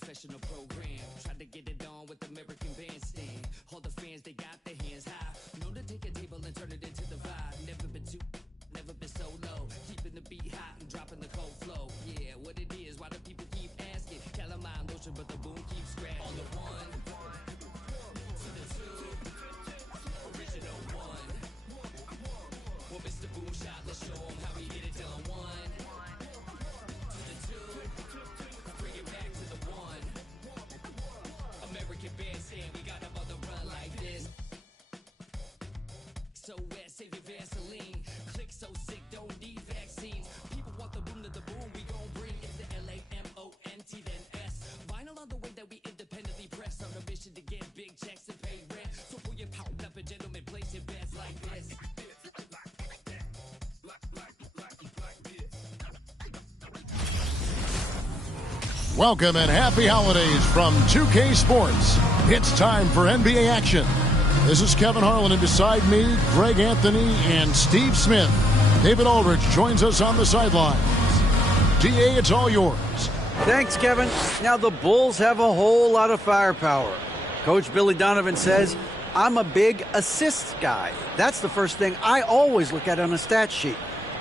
professional program. Tried to get it on with American Bandstand. All the fans, they got their hands high. Known to take a table and turn it into the vibe. Never been so low. Keeping the beat hot and dropping the cold flow. Yeah, what it is, why do people keep asking? Calamine lotion, but the boom keeps scratching. On the one, to the two, original one. Well, Mr. Boom Shot, let's show him how we get it done. One, to the two, bring it back to the one. American Bandstand, we got them on the run like this. So wet, save your Vaseline. Click so sick, don't need vaccines. People want the boom to the boom, we gon' bring it to LAMONT then S. Vinyl on the way that we independently press. On a mission to get big checks and pay rent. So pull your pound up and gentlemen, place your bets like this. Welcome and happy holidays from 2K Sports. It's time for NBA action. This is Kevin Harlan, and beside me, Greg Anthony and Steve Smith. David Aldridge joins us on the sidelines. DA, it's all yours. Thanks, Kevin. Now, the Bulls have a whole lot of firepower. Coach Billy Donovan says, I'm a big assists guy. That's the first thing I always look at on a stat sheet.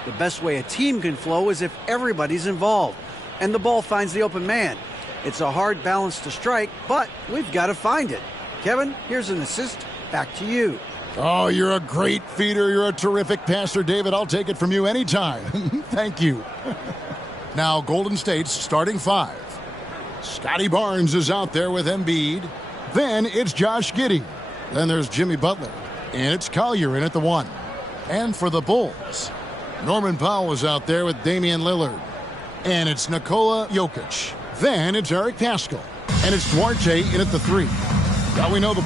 The best way a team can flow is if everybody's involved and the ball finds the open man. It's a hard balance to strike, but we've got to find it. Kevin, here's an assist. Back to you. Oh, you're a great feeder. You're a terrific passer, David. I'll take it from you anytime. Thank you. Now, Golden State's starting five. Scotty Barnes is out there with Embiid. Then it's Josh Giddey. Then there's Jimmy Butler. And it's Collier in at the one. And for the Bulls, Norman Powell is out there with Damian Lillard. And it's Nikola Jokic. Then it's Eric Paschall. And it's Duarte in at the three. Now we know the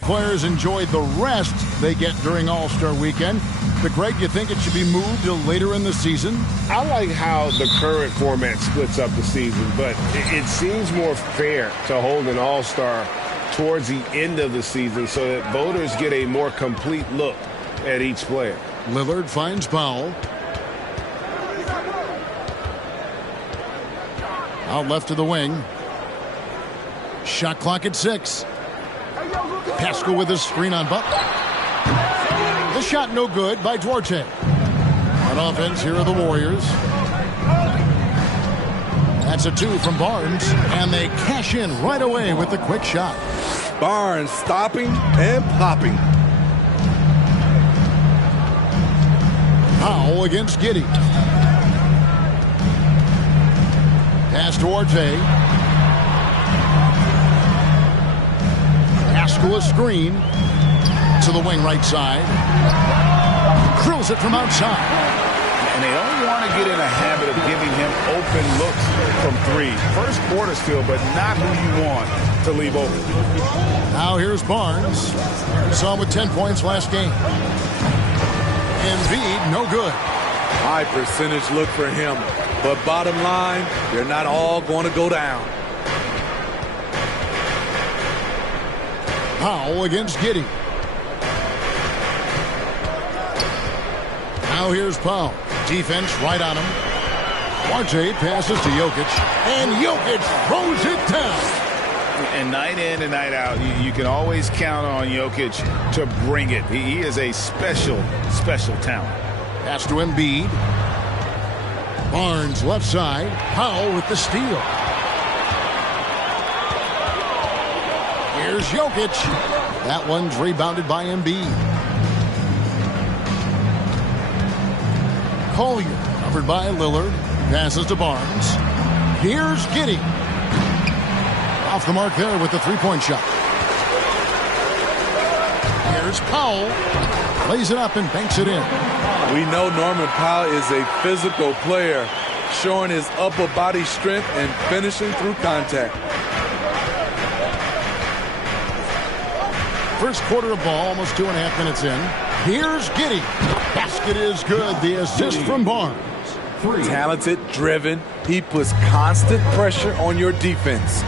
players enjoyed the rest they get during All-Star Weekend. But, Greg, you think it should be moved to later in the season? I like how the current format splits up the season, but it seems more fair to hold an All-Star towards the end of the season so that voters get a more complete look at each player. Lillard finds Powell. Out left to the wing. Shot clock at 6. Paschall with his screen on Butler. The shot no good by Duarte. On offense, here are the Warriors. That's a 2 from Barnes, and they cash in right away with the quick shot. Barnes stopping and popping. Powell against Giddey. Pass Duarte. Paschall a screen to the wing right side. Drills it from outside. And they don't want to get in a habit of giving him open looks from three. First quarter still, but not who you want to leave open. Now here's Barnes. We saw him with 10 points last game. Embiid, no good. High percentage look for him. But bottom line, they're not all going to go down. Powell against Giddey. Now here's Powell. Defense right on him. Duarte passes to Jokic. And Jokic throws it down. And night in and night out, you can always count on Jokic to bring it. He is a special, special talent. Pass to Embiid. Barnes left side. Powell with the steal. Here's Jokic. That one's rebounded by Embiid. Collier covered by Lillard. Passes to Barnes. Here's Giddey. Off the mark there with the three-point shot. Here's Powell. Lays it up and banks it in. We know Norman Powell is a physical player, showing his upper body strength and finishing through contact. First quarter of ball, almost 2.5 minutes in. Here's Giddey. Basket is good. The assist from Barnes. Talented, driven. He puts constant pressure on your defense.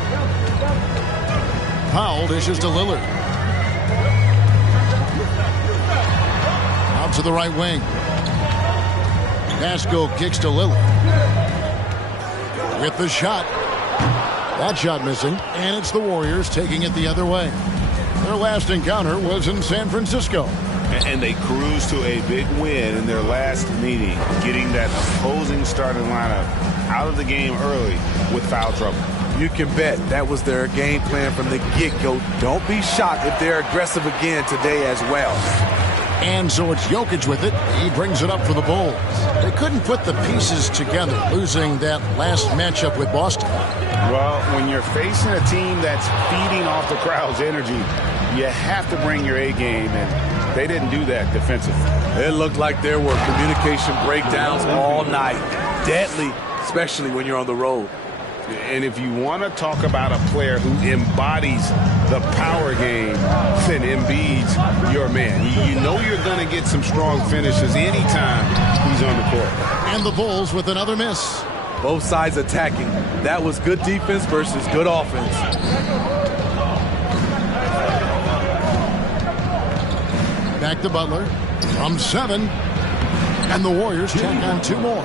Powell dishes to Lillard. Out to the right wing. Paschall kicks to Lillard. With the shot. That shot missing, and it's the Warriors taking it the other way. Their last encounter was in San Francisco. And they cruised to a big win in their last meeting, getting that opposing starting lineup out of the game early with foul trouble. You can bet that was their game plan from the get-go. Don't be shocked if they're aggressive again today as well. And so it's Jokic with it. He brings it up for the Bulls. They couldn't put the pieces together, losing that last matchup with Boston. Well, when you're facing a team that's feeding off the crowd's energy, you have to bring your A game, and they didn't do that defensively. It looked like there were communication breakdowns all night. Deadly, especially when you're on the road. And if you want to talk about a player who embodies the power game, then Embiid's your man. You know you're going to get some strong finishes anytime he's on the court. And the Bulls with another miss. Both sides attacking. That was good defense versus good offense. Back to Butler from 7. And the Warriors tack on 2 more.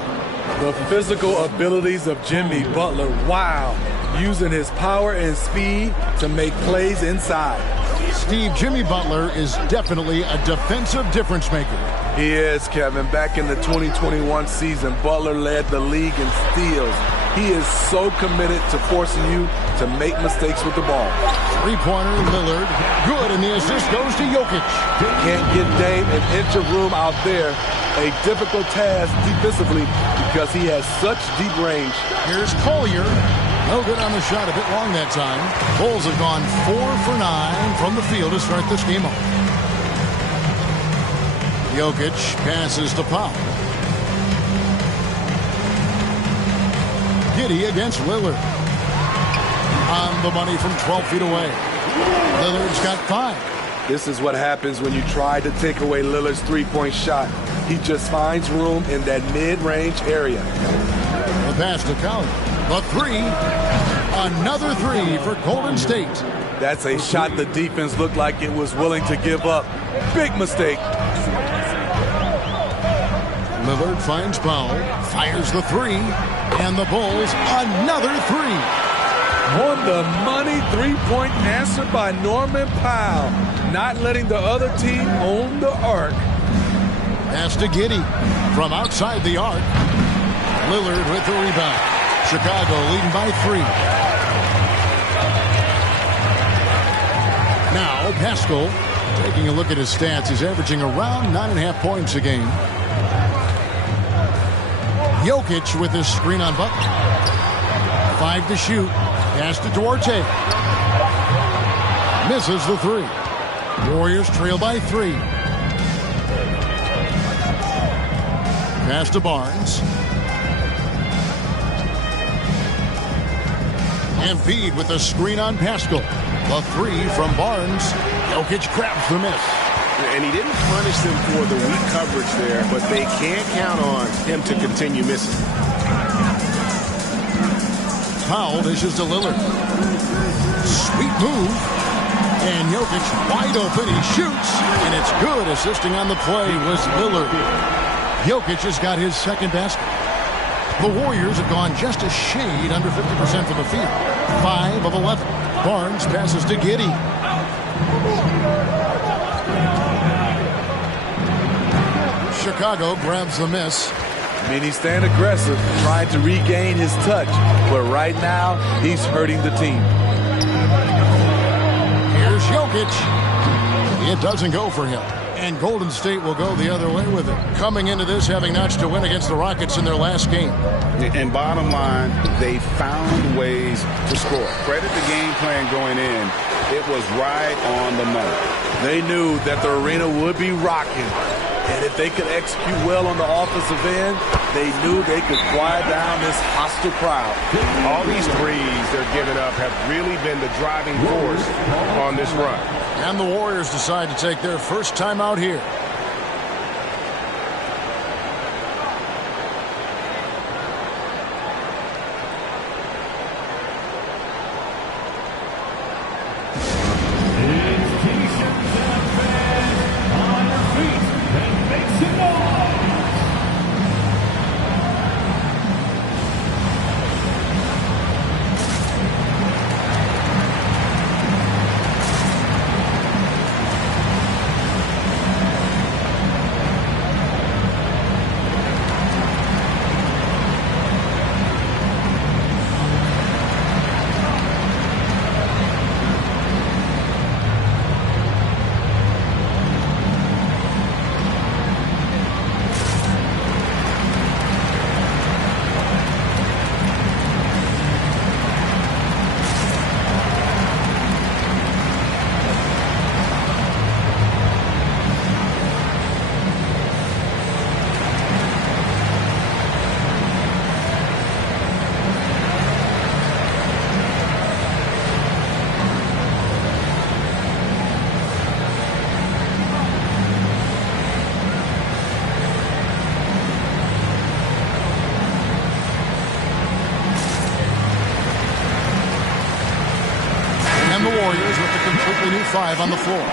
The physical abilities of Jimmy Butler, wow, using his power and speed to make plays inside. Steve, Jimmy Butler is definitely a defensive difference maker. He is, Kevin. Back in the 2021 season, Butler led the league in steals. He is so committed to forcing you to make mistakes with the ball. Three-pointer, Lillard, good, and the assist goes to Jokic. Can't get Dame an inch of room out there. A difficult task defensively because he has such deep range. Here's Collier. No good on the shot, a bit long that time. Bulls have gone 4 for 9 from the field to start this game off. Jokic passes to Powell. Giddey against Lillard. On the money from 12 feet away. Lillard's got 5. This is what happens when you try to take away Lillard's three-point shot. He just finds room in that mid-range area. The pass to Collier. The 3. Another 3 for Golden State. That's a shot the defense looked like it was willing to give up. Big mistake. Lillard finds Powell, fires the 3, and the Bulls another 3. On the money, three-point answer by Norman Powell. Not letting the other team own the arc. Pass to Giddey from outside the arc. Lillard with the rebound. Chicago leading by 3. Now Pascal, taking a look at his stats, he's averaging around 9.5 points a game. Jokic with his screen on Butler. 5 to shoot. Pass to Duarte. Misses the 3. Warriors trail by 3. Pass to Barnes. Embiid with a screen on Pascal. The 3 from Barnes. Jokic grabs the miss. And he didn't punish them for the weak coverage there, but they can't count on him to continue missing. Powell dishes to Lillard. Sweet move. And Jokic wide open. He shoots. And it's good. Assisting on the play was Lillard. Jokic has got his second basket. The Warriors have gone just a shade under 50% from the field. 5 of 11. Barnes passes to Giddey. Chicago grabs the miss. I mean, he's staying aggressive, trying to regain his touch. But right now, he's hurting the team. Here's Jokic. It doesn't go for him. And Golden State will go the other way with it. Coming into this, having notched a win against the Rockets in their last game. And bottom line, they found ways to score. Credit the game plan going in. It was right on the money. They knew that the arena would be rocking. And if they could execute well on the offensive end, they knew they could quiet down this hostile crowd. All these threes they're giving up have really been the driving force on this run. And the Warriors decide to take their first time out here. completely new 5 on the floor.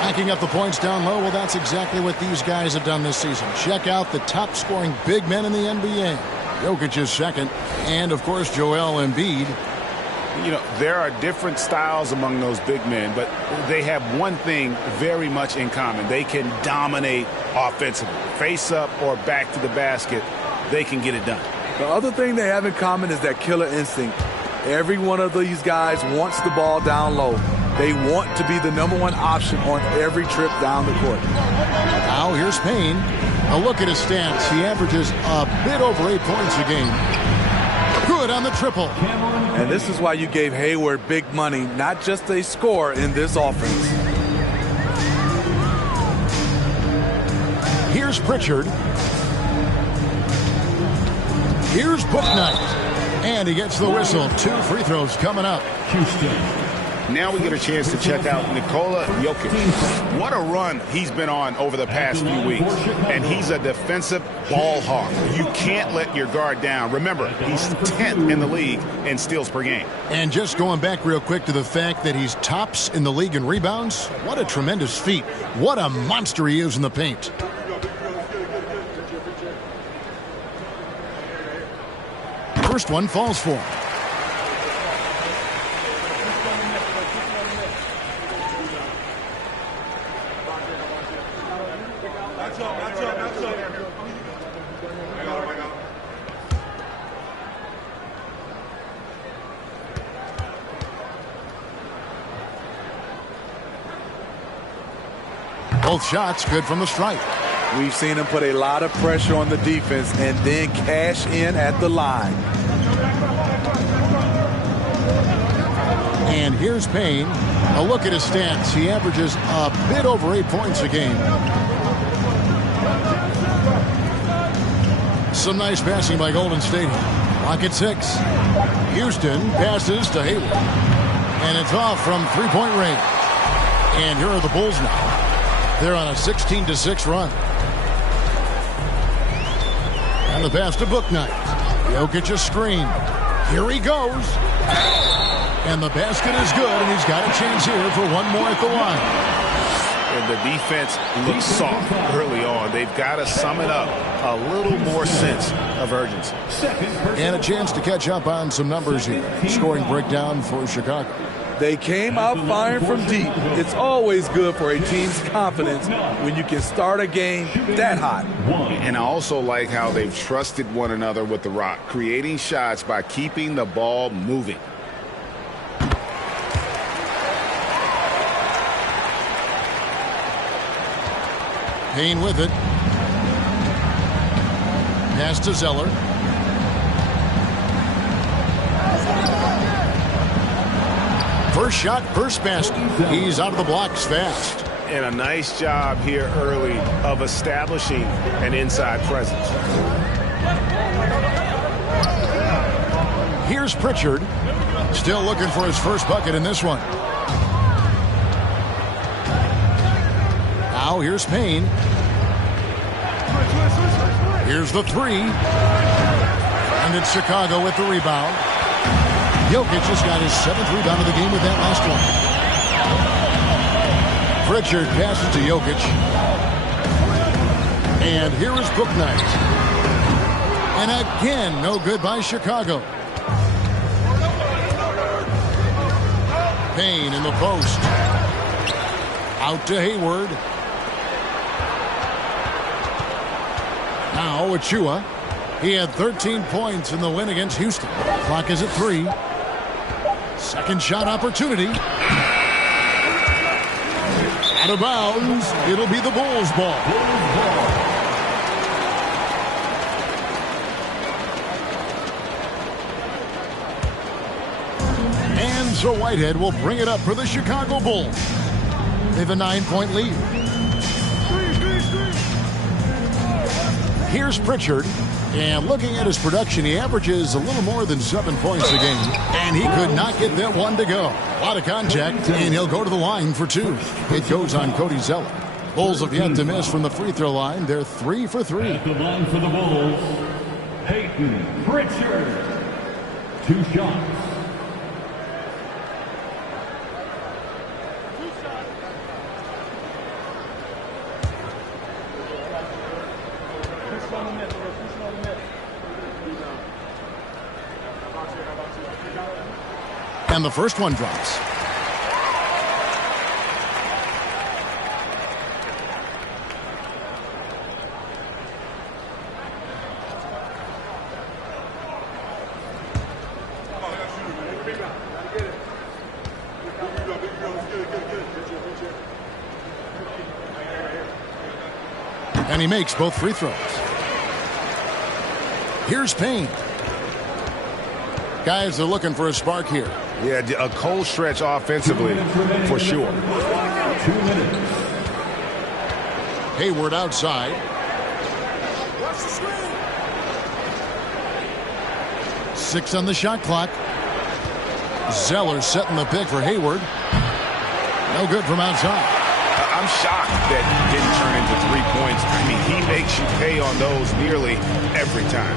Backing up the points down low, well, that's exactly what these guys have done this season. Check out the top-scoring big men in the NBA. Jokic is second, and, of course, Joel Embiid. You know, there are different styles among those big men, but they have one thing very much in common. They can dominate offensively. Face up or back to the basket, they can get it done. The other thing they have in common is that killer instinct. Every one of these guys wants the ball down low. They want to be the #1 option on every trip down the court. Now here's Payne. A look at his stats. He averages a bit over 8 points a game. Good on the triple. And this is why you gave Hayward big money, not just a score in this offense. Here's Pritchard. Here's Bouknight. And he gets the whistle. 2 free throws coming up. Now we get a chance to check out Nikola Jokic. What a run he's been on over the past few weeks. And he's a defensive ball hawk. You can't let your guard down. Remember, he's 10th in the league in steals per game. And just going back real quick to the fact that he's tops in the league in rebounds, what a tremendous feat. What a monster he is in the paint. First one falls for him. Both shots good from the stripe. We've seen him put a lot of pressure on the defense and then cash in at the line. And here's Payne. A look at his stats. He averages a bit over 8 points a game. Some nice passing by Golden State. Clock at 6. Houston passes to Hayward. And it's off from three-point range. And here are the Bulls now. They're on a 16-6 run. And the pass to Bouknight. Jokic a screen. Here he goes. And the basket is good, and he's got a chance here for one more at the line. And the defense looks soft early on. They've got to sum it up. A little more sense of urgency. And a chance to catch up on some numbers here. Scoring breakdown for Chicago. They came out firing from deep. It's always good for a team's confidence when you can start a game that hot. And I also like how they've trusted one another with the rock, creating shots by keeping the ball moving. Payne with it. Pass to Zeller. First shot, first basket. He's out of the blocks fast. And a nice job here early of establishing an inside presence. Here's Pritchard. Still looking for his first bucket in this one. Now here's Payne. Here's the three. And it's Chicago with the rebound. Jokic just got his 7th rebound of the game with that last one. Pritchard passes to Jokic. And here is Bouknight. And again, no good by Chicago. Payne in the post. Out to Hayward. Now Achua. He had 13 points in the win against Houston. Clock is at 3. Second shot opportunity. Out of bounds. It'll be the Bulls' ball. And so Whitehead will bring it up for the Chicago Bulls. They have a 9-point lead. Here's Pritchard. And looking at his production, he averages a little more than 7 points a game. And he could not get that one to go. A lot of contact, and he'll go to the line for 2. It goes on Cody Zeller. Bulls have yet to miss from the free throw line. They're 3 for 3. At the line for the Bulls, Peyton Pritchard. 2 shots. And the first one drops. And he makes both free throws. Here's Payne. Guys are looking for a spark here. Yeah, a cold stretch offensively for sure. 2 minutes. Hayward outside. 6 on the shot clock. Zeller setting the pick for Hayward. No good from outside. I'm shocked that he didn't turn into 3 points. I mean, he makes you pay on those nearly every time.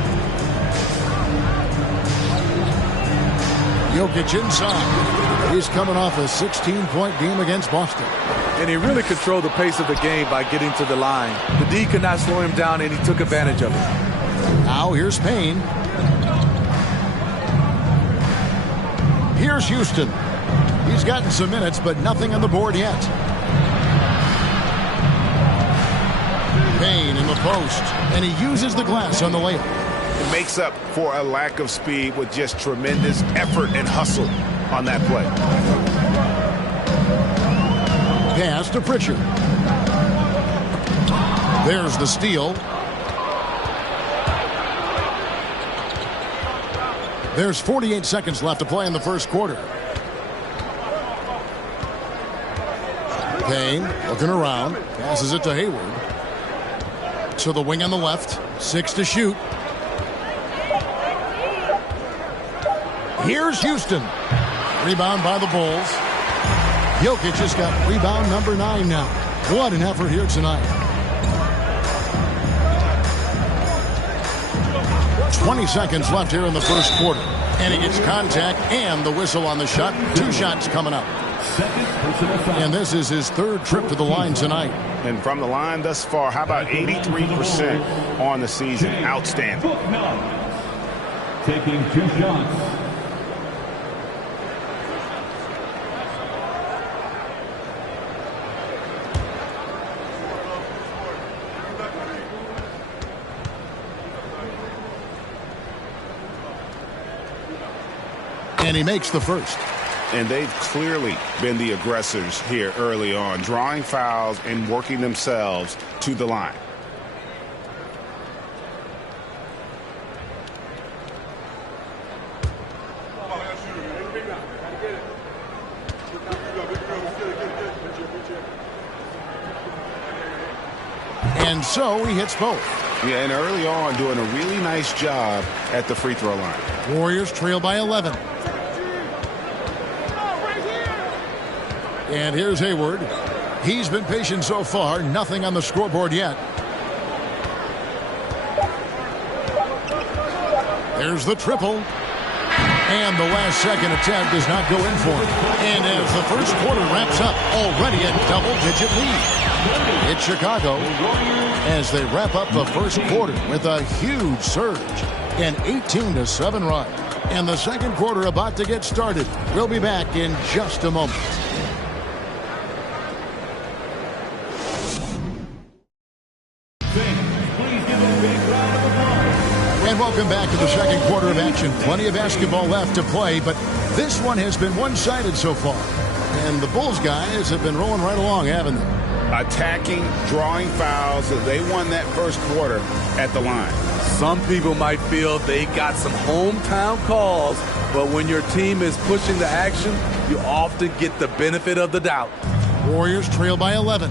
Jokic inside. He's coming off a 16-point game against Boston. And he really controlled the pace of the game by getting to the line. The D could not slow him down, and he took advantage of it. Now here's Payne. Here's Houston. He's gotten some minutes, but nothing on the board yet. Payne in the post, and he uses the glass on the layup. It makes up for a lack of speed with just tremendous effort and hustle on that play. Pass to Pritchard. There's the steal. There's 48 seconds left to play in the first quarter. Payne looking around, passes it to Hayward. To the wing on the left, 6 to shoot. Here's Houston. Rebound by the Bulls. Jokic just got rebound number 9 now. What an effort here tonight. 20 seconds left here in the first quarter. And he gets contact and the whistle on the shot. 2 shots coming up. And this is his 3rd trip to the line tonight. And from the line thus far, how about 83% on the season? Outstanding. Taking 2 shots. And he makes the first. And they've clearly been the aggressors here early on, drawing fouls and working themselves to the line. And so he hits both. Yeah, and early on doing a really nice job at the free throw line. Warriors trail by 11. And here's Hayward. He's been patient so far. Nothing on the scoreboard yet. There's the triple. And the last second attempt does not go in for him. And as the first quarter wraps up, already a double-digit lead. It's Chicago as they wrap up the first quarter with a huge surge. An 18-7 run. And the second quarter about to get started. We'll be back in just a moment. And welcome back to the second quarter of action. Plenty of basketball left to play, but this one has been one-sided so far. And the Bulls guys have been rolling right along, haven't they? Attacking, drawing fouls. They won that first quarter at the line. Some people might feel they got some hometown calls, but when your team is pushing the action, you often get the benefit of the doubt. Warriors trail by 11.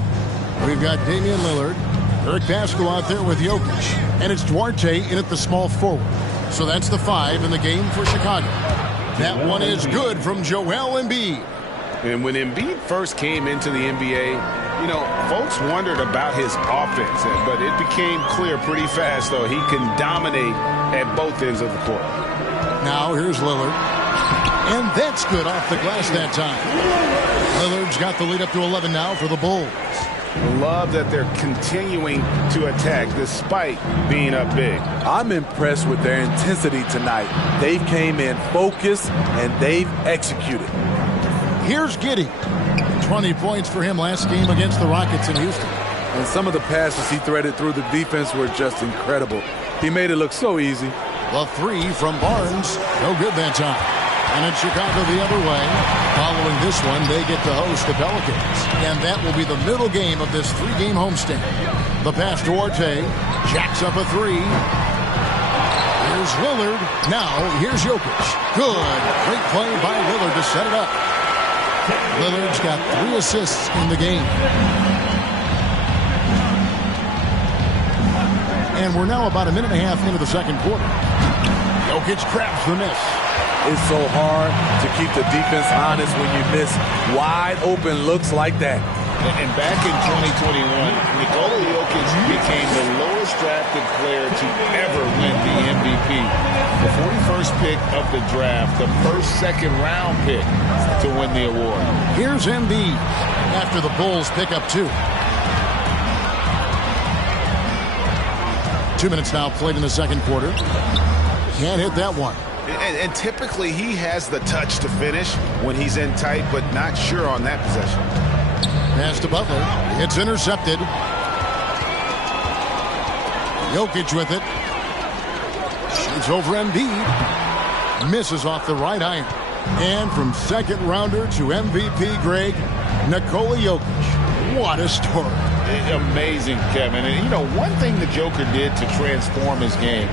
We've got Damian Lillard. Eric Pascal out there with Jokic. And it's Duarte in at the small forward. So that's the 5 in the game for Chicago. That one is good from Joel Embiid. And when Embiid first came into the NBA, you know, folks wondered about his offense. But it became clear pretty fast, though, he can dominate at both ends of the court. Now here's Lillard. And that's good off the glass that time. Lillard's got the lead up to 11 now for the Bulls. Love that they're continuing to attack despite being up big. I'm impressed with their intensity tonight. They've came in focused and they've executed. Here's Giddey. 20 points for him last game against the Rockets in Houston. And some of the passes he threaded through the defense were just incredible. He made it look so easy. The three from Barnes. No good that time. And in Chicago the other way. Following this one, they get to host the Pelicans. And that will be the middle game of this three-game homestand. The pass to Orte. Jacks up a three. Here's Lillard. Now, here's Jokic. Good. Great play by Lillard to set it up. Lillard's got 3 assists in the game. And we're now about a minute and a half into the second quarter. Jokic grabs the miss. It's so hard to keep the defense honest when you miss wide open looks like that. And back in 2021, Nikola Jokic became the lowest drafted player to ever win the MVP. The 41st pick of the draft, the first second-round pick to win the award. Here's Embiid after the Bulls pick up 2. 2 minutes now played in the second quarter. Can't hit that one. And typically he has the touch to finish when he's in tight, but not sure on that possession. Pass to Butler. It's intercepted. Jokic with it. Shoots over Embiid. Misses off the right iron. And from second rounder to MVP, Greg, Nikola Jokic. What a story. Amazing, Kevin. And, you know, one thing the Joker did to transform his game,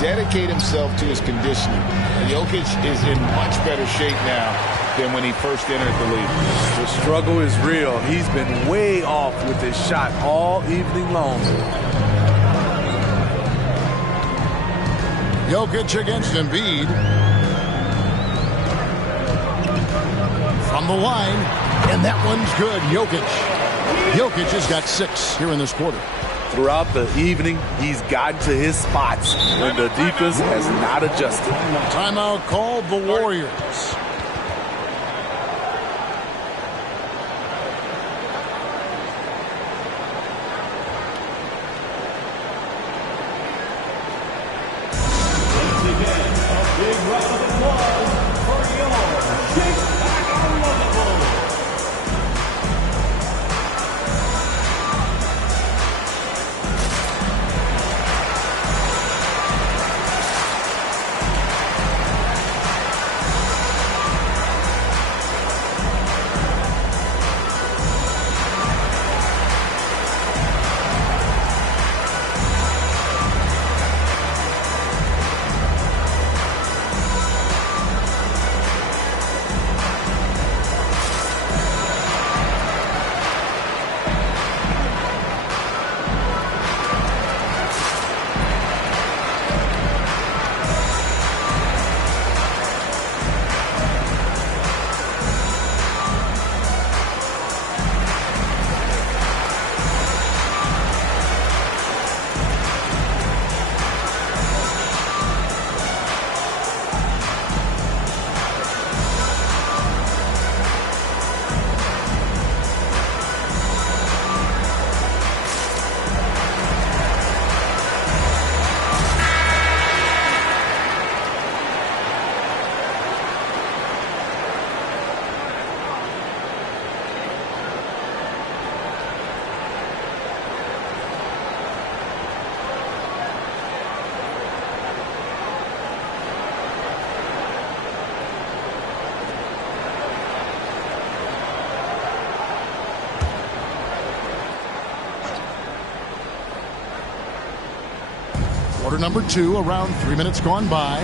dedicate himself to his conditioning. Jokic is in much better shape now than when he first entered the league. The struggle is real. He's been way off with his shot all evening long. Jokic against Embiid. From the line, and that one's good. Jokic has got 6 here in this quarter. Throughout the evening, he's gotten to his spots when the defense has not adjusted. Timeout called the Warriors. Quarter number 2, around 3 minutes gone by.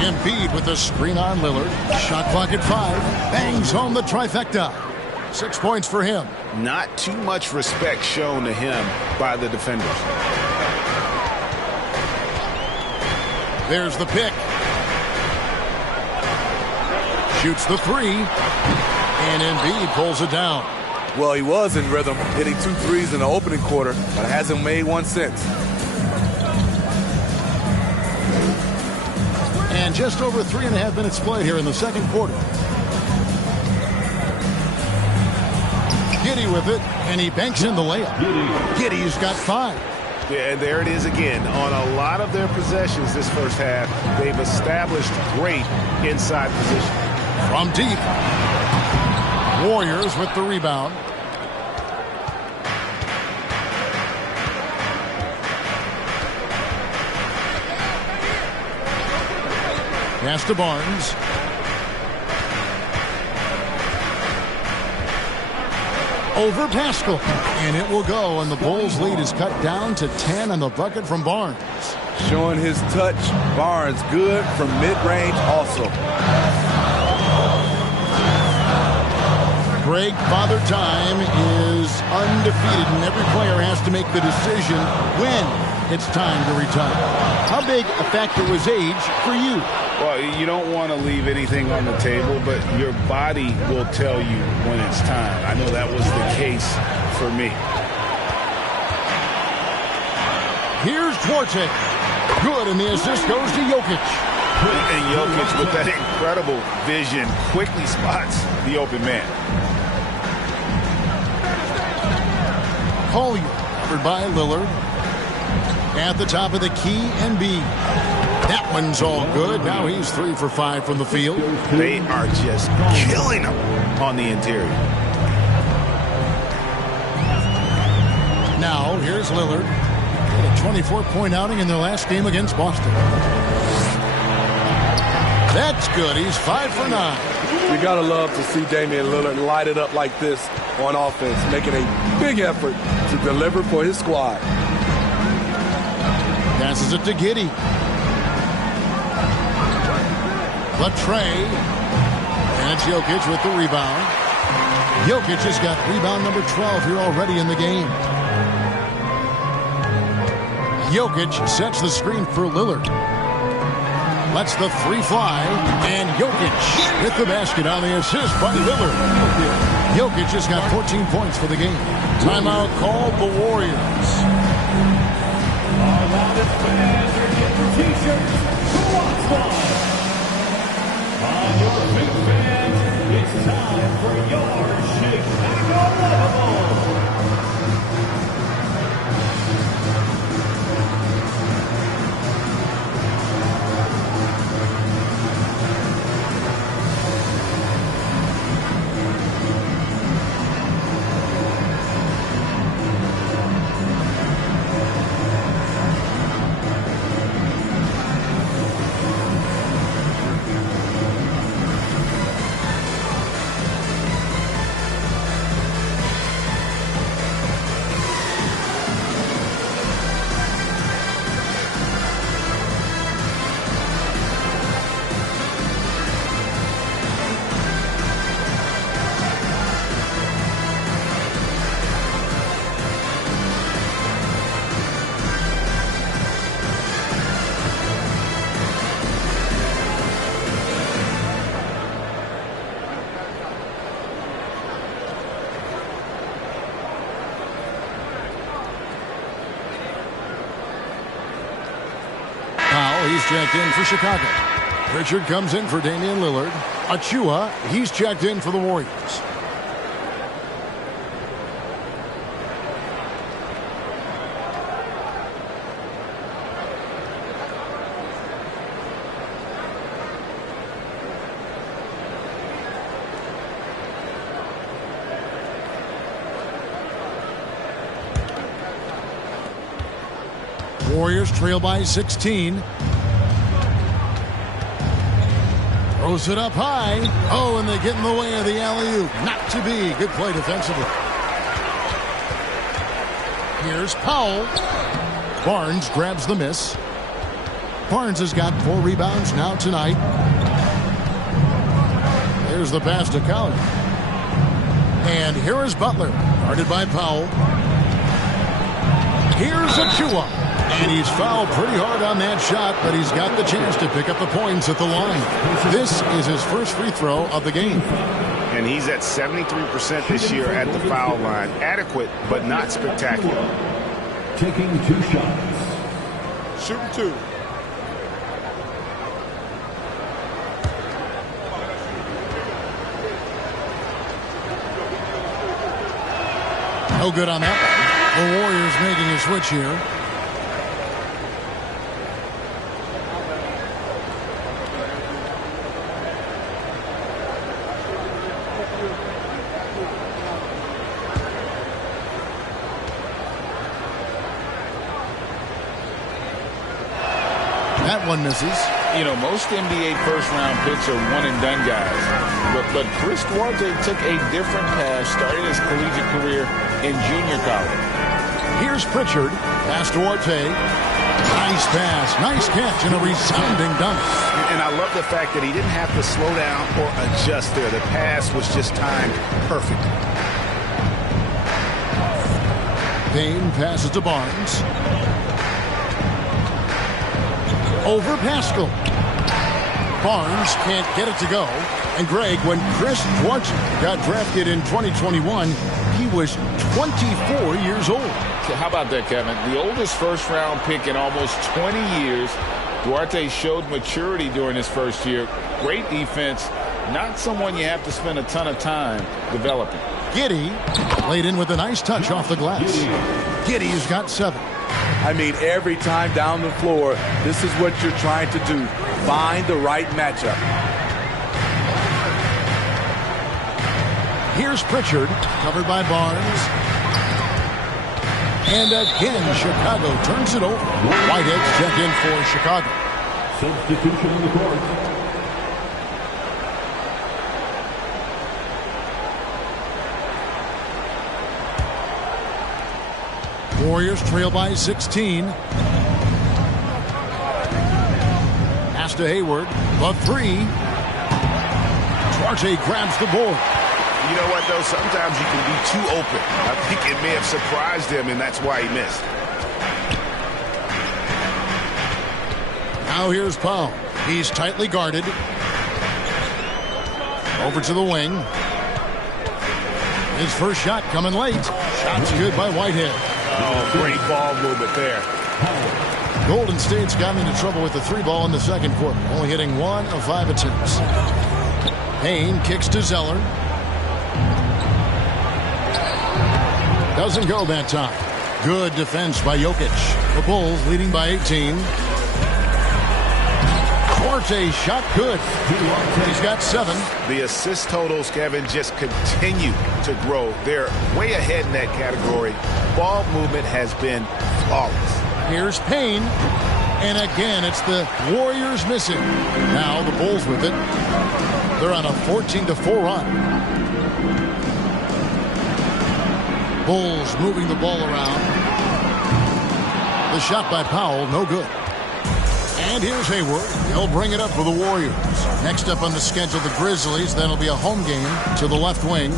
Embiid with the screen on Lillard. Shot clock at 5. Bangs home the trifecta. 6 points for him. Not too much respect shown to him by the defenders. There's the pick. Shoots the 3. And Embiid pulls it down. Well, he was in rhythm, hitting 2 threes in the opening quarter, but hasn't made one since. And just over 3.5 minutes played here in the second quarter. Giddey with it, and he banks in the layup. Giddey's got 5. Yeah, and there it is again. On a lot of their possessions this first half, they've established great inside position. From deep. Warriors with the rebound. Pass to Barnes. Over Pascal. And it will go, and the Bulls' lead is cut down to 10 on the bucket from Barnes. Showing his touch. Barnes good from mid-range also. Greg, Father Time is undefeated, and every player has to make the decision when it's time to retire. How big a factor was age for you? Well, you don't want to leave anything on the table, but your body will tell you when it's time. I know that was the case for me. Here's Duarte. Good, and the assist goes to Jokic. And Jokic, with that incredible vision, quickly spots the open man. Collier, covered by Lillard. At the top of the key, and B. That one's all good. Now he's 3 for 5 from the field. They are just killing him on the interior. Now, here's Lillard. A 24-point outing in their last game against Boston. That's good. He's 5 for 9. You gotta love to see Damian Lillard light it up like this on offense, making a big effort to deliver for his squad. Passes it to Giddey. Latre. And it's Jokic with the rebound. Jokic has got rebound number 12 here already in the game. Jokic sets the screen for Lillard. Lets the 3 fly. And Jokic with the basket on the assist by Lillard. Jokic has got 14 points for the game. Timeout called the Warriors. Our loudest fans are getting t-shirts. Who wants one? On your big fans, it's time for your Chicago Level. He's checked in for Chicago. Pritchard comes in for Damian Lillard. Achua, he's checked in for the Warriors. Warriors trail by 16. Throws it up high. Oh, and they get in the way of the alley-oop. Not to be. Good play defensively. Here's Powell. Barnes grabs the miss. Barnes has got 4 rebounds now tonight. Here's the pass to Collier. And here is Butler. Guarded by Powell. Here's Achua. And he's fouled pretty hard on that shot, but he's got the chance to pick up the points at the line. This is his first free throw of the game. And he's at 73% this year at the foul line. Adequate, but not spectacular. Taking 2 shots. Shooting 2. No good on that one. The Warriors making a switch here. That one misses. You know, most NBA first-round picks are one-and-done guys. But Chris Duarte took a different path, starting his collegiate career in junior college. Here's Pritchard. Pass Duarte. Nice pass. Nice catch and a resounding dunk. And I love the fact that he didn't have to slow down or adjust there. The pass was just timed perfectly. Payne passes to Barnes. Over Pascal. Barnes can't get it to go. And Greg, when Chris Duarte got drafted in 2021, he was 24 years old. How about that, Kevin? The oldest first-round pick in almost 20 years. Duarte showed maturity during his first year. Great defense. Not someone you have to spend a ton of time developing. Giddey laid in with a nice touch off the glass. Giddey's got 7. I mean, every time down the floor, this is what you're trying to do. Find the right matchup. Here's Pritchard, covered by Barnes. And again, Chicago turns it over. Whitehead's checked in for Chicago. Substitution on the court. Warriors trail by 16. Pass to Hayward. The 3. Duarte grabs the board. You know what, though? Sometimes you can be too open. I think it may have surprised him, and that's why he missed. Now here's Powell. He's tightly guarded. Over to the wing. His first shot coming late. Shot's good by Whitehead. Oh, great ball movement there. Golden State's got into trouble with the 3 ball in the second quarter, only hitting 1 of 5 attempts. Payne kicks to Zeller. Doesn't go that time. Good defense by Jokic. The Bulls leading by 18. Duarte shot good. He's got 7. The assist totals, Kevin, just continue to grow. They're way ahead in that category. Ball movement has been flawless. Here's Payne. And again, it's the Warriors missing. Now the Bulls with it. They're on a 14-4 run. Bulls moving the ball around. The shot by Powell, no good. And here's Hayward. He'll bring it up for the Warriors. Next up on the schedule, the Grizzlies. That'll be a home game to the left wing.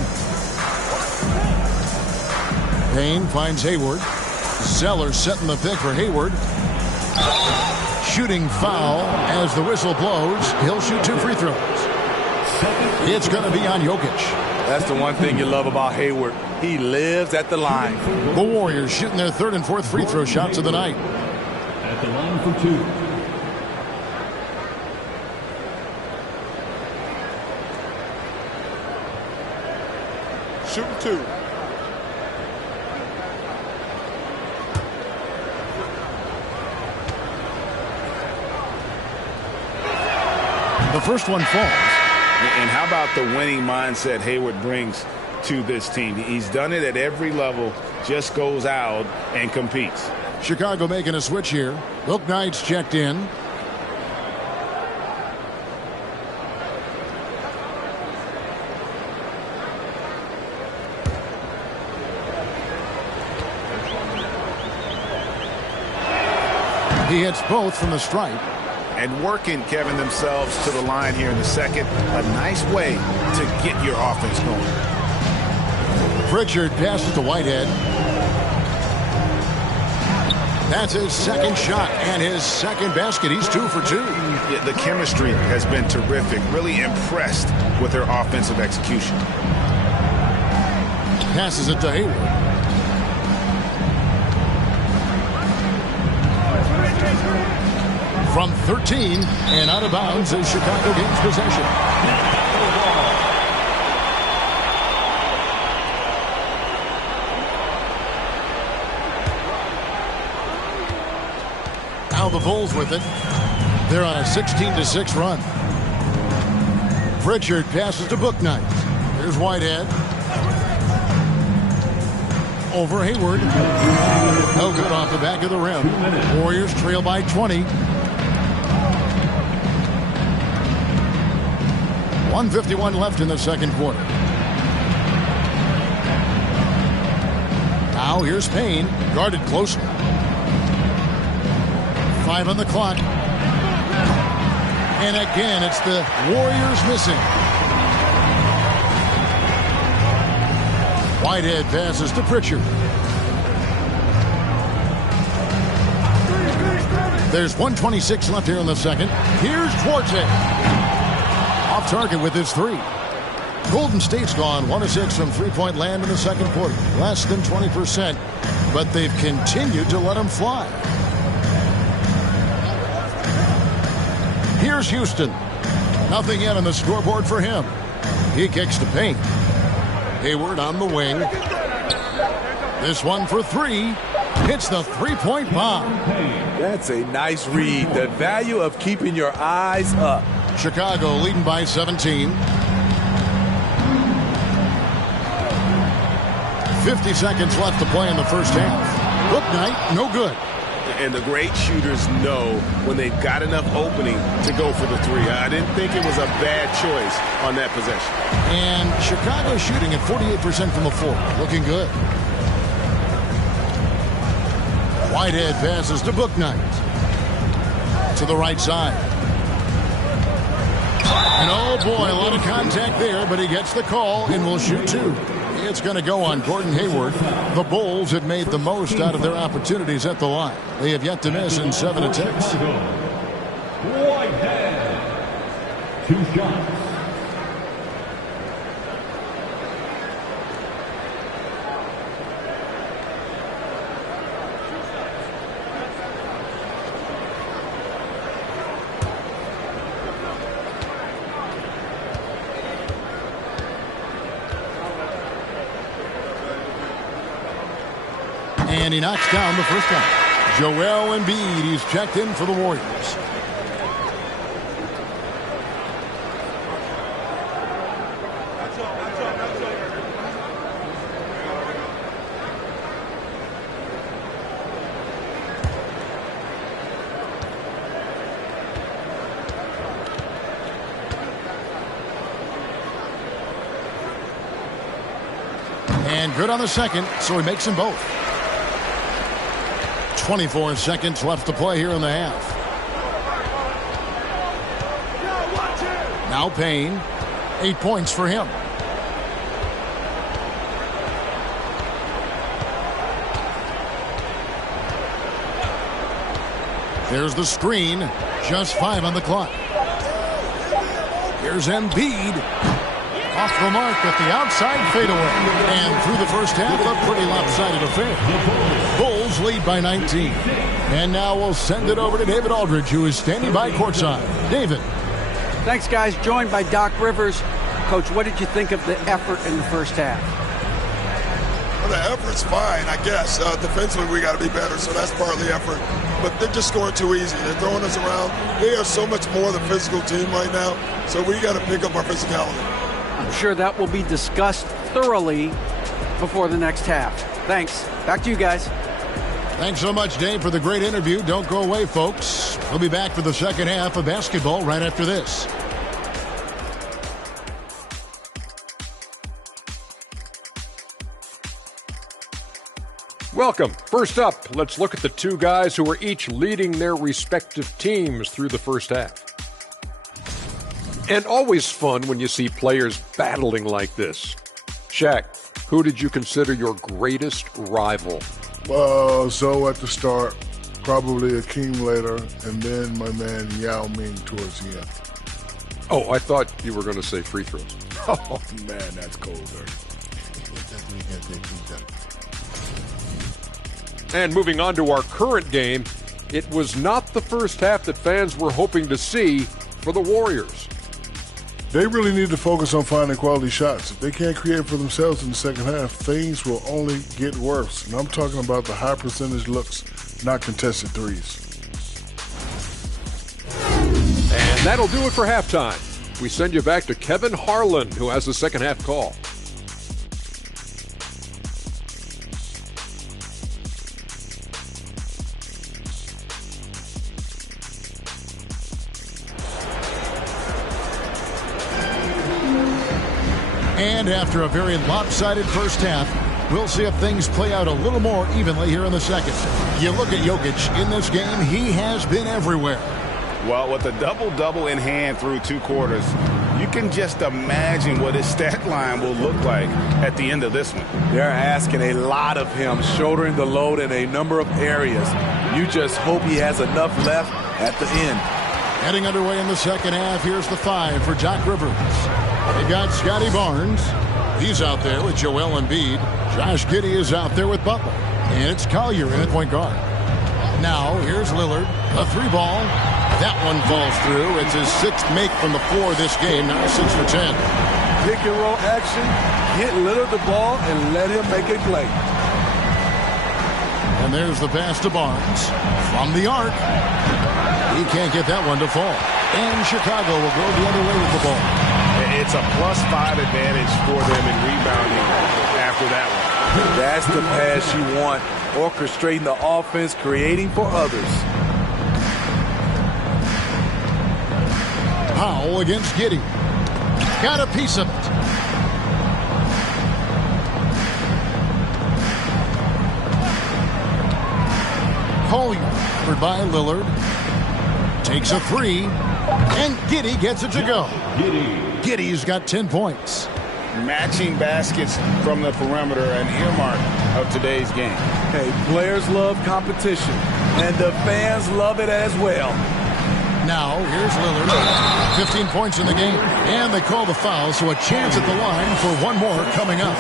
Payne finds Hayward. Zeller setting the pick for Hayward. Shooting foul as the whistle blows. He'll shoot 2 free throws. It's going to be on Jokic. That's the one thing you love about Hayward. He lives at the line. The Warriors shooting their 3rd and 4th free throw shots of the night. At the line for 2. Shoot 2. The first one falls. And how about the winning mindset Hayward brings to this team? He's done it at every level, just goes out and competes. Chicago making a switch here. Luke Knight's checked in. He hits both from the stripe. And working, Kevin, themselves to the line here in the second. A nice way to get your offense going. Pritchard passes to Whitehead. That's his second shot and his second basket. He's 2 for 2. Yeah, the chemistry has been terrific. Really impressed with their offensive execution. Passes it to Hayward. From 13 and out of bounds as Chicago gains possession. Now the Bulls with it. They're on a 16-6 run. Pritchard passes to Booknight. Here's Whitehead. Over Hayward. No good off the back of the rim. Warriors trail by 20. 1:51 left in the second quarter. Now here's Payne, guarded closely. 5 on the clock. And again, it's the Warriors missing. Whitehead passes to Pritchard. There's 1:26 left here in the second. Here's Duarte. Off target with his three. Golden State's gone 1 of 6 from three-point land in the second quarter. Less than 20%, but they've continued to let them fly. Here's Houston. Nothing yet on the scoreboard for him. He kicks to Payne. Hayward on the wing. This one for three. Hits the three-point bomb. That's a nice read. The value of keeping your eyes up. Chicago leading by 17. 50 seconds left to play in the first half. Booknight, no good. And the great shooters know when they've got enough opening to go for the three. I didn't think it was a bad choice on that possession. And Chicago shooting at 48% from the floor. Looking good. Whitehead passes to Booknight. To the right side. And oh boy, a lot of contact there, but he gets the call and will shoot two. It's going to go on Gordon Hayward. The Bulls have made the most out of their opportunities at the line. They have yet to miss in 7 attempts. Whitehead. 2 shots. And he knocks down the first one. Joel Embiid, he's checked in for the Warriors. And good on the second, so he makes them both. 24 seconds left to play here in the half. Now Payne. 8 points for him. There's the screen. Just 5 on the clock. Here's Embiid. Off the mark at the outside fadeaway. And through the first half, a pretty lopsided affair. Bulls lead by 19. And now we'll send it over to David Aldridge, who is standing by courtside. David. Thanks, guys. Joined by Doc Rivers. Coach, what did you think of the effort in the first half? Well, the effort's fine, I guess. Defensively, we got to be better, so that's part of the effort. But they're just scoring too easy. They're throwing us around. They are so much more the physical team right now, so we got to pick up our physicality. I'm sure that will be discussed thoroughly before the next half. Thanks. Back to you guys. Thanks so much, Dave, for the great interview. Don't go away, folks. We'll be back for the second half of basketball right after this. Welcome. First up, let's look at the two guys who are each leading their respective teams through the first half. And always fun when you see players battling like this. Shaq, who did you consider your greatest rival? So at the start, probably Akeem later, and then my man Yao Ming towards the end. Oh, I thought you were going to say free throws. Oh, man, that's cold, dirty. And moving on to our current game, it was not the first half that fans were hoping to see for the Warriors. They really need to focus on finding quality shots. If they can't create for themselves in the second half, things will only get worse. And I'm talking about the high percentage looks, not contested threes. that'll do it for halftime. We send you back to Kevin Harlan, who has the second half call. And after a very lopsided first half, we'll see if things play out a little more evenly here in the second. You look at Jokic in this game, he has been everywhere. Well, with a double-double in hand through 2 quarters, you can just imagine what his stat line will look like at the end of this one. They're asking a lot of him, shouldering the load in a number of areas. You just hope he has enough left at the end. Heading underway in the second half, here's the 5 for Doc Rivers. They got Scotty Barnes. He's out there with Joel Embiid. Josh Giddey is out there with Butler. And it's Collier in at point guard. Now, here's Lillard. A 3-ball. That one falls through. It's his 6th make from the floor this game. Now 6 for 10. Pick and roll action. Get Lillard the ball and let him make a play. And there's the pass to Barnes. From the arc. He can't get that one to fall. And Chicago will go the other way with the ball. It's a +5 advantage for them in rebounding after that one. That's the pass you want. Orchestrating the offense, creating for others. Powell against Giddey. Got a piece of it. Collier, covered by Lillard. Takes a 3. And Giddey gets it to go. Giddey's got 10 points. Matching baskets from the perimeter, an earmark of today's game. Hey, players love competition, and the fans love it as well. Now, here's Lillard. 15 points in the game. And they call the foul, so a chance at the line for one more coming up.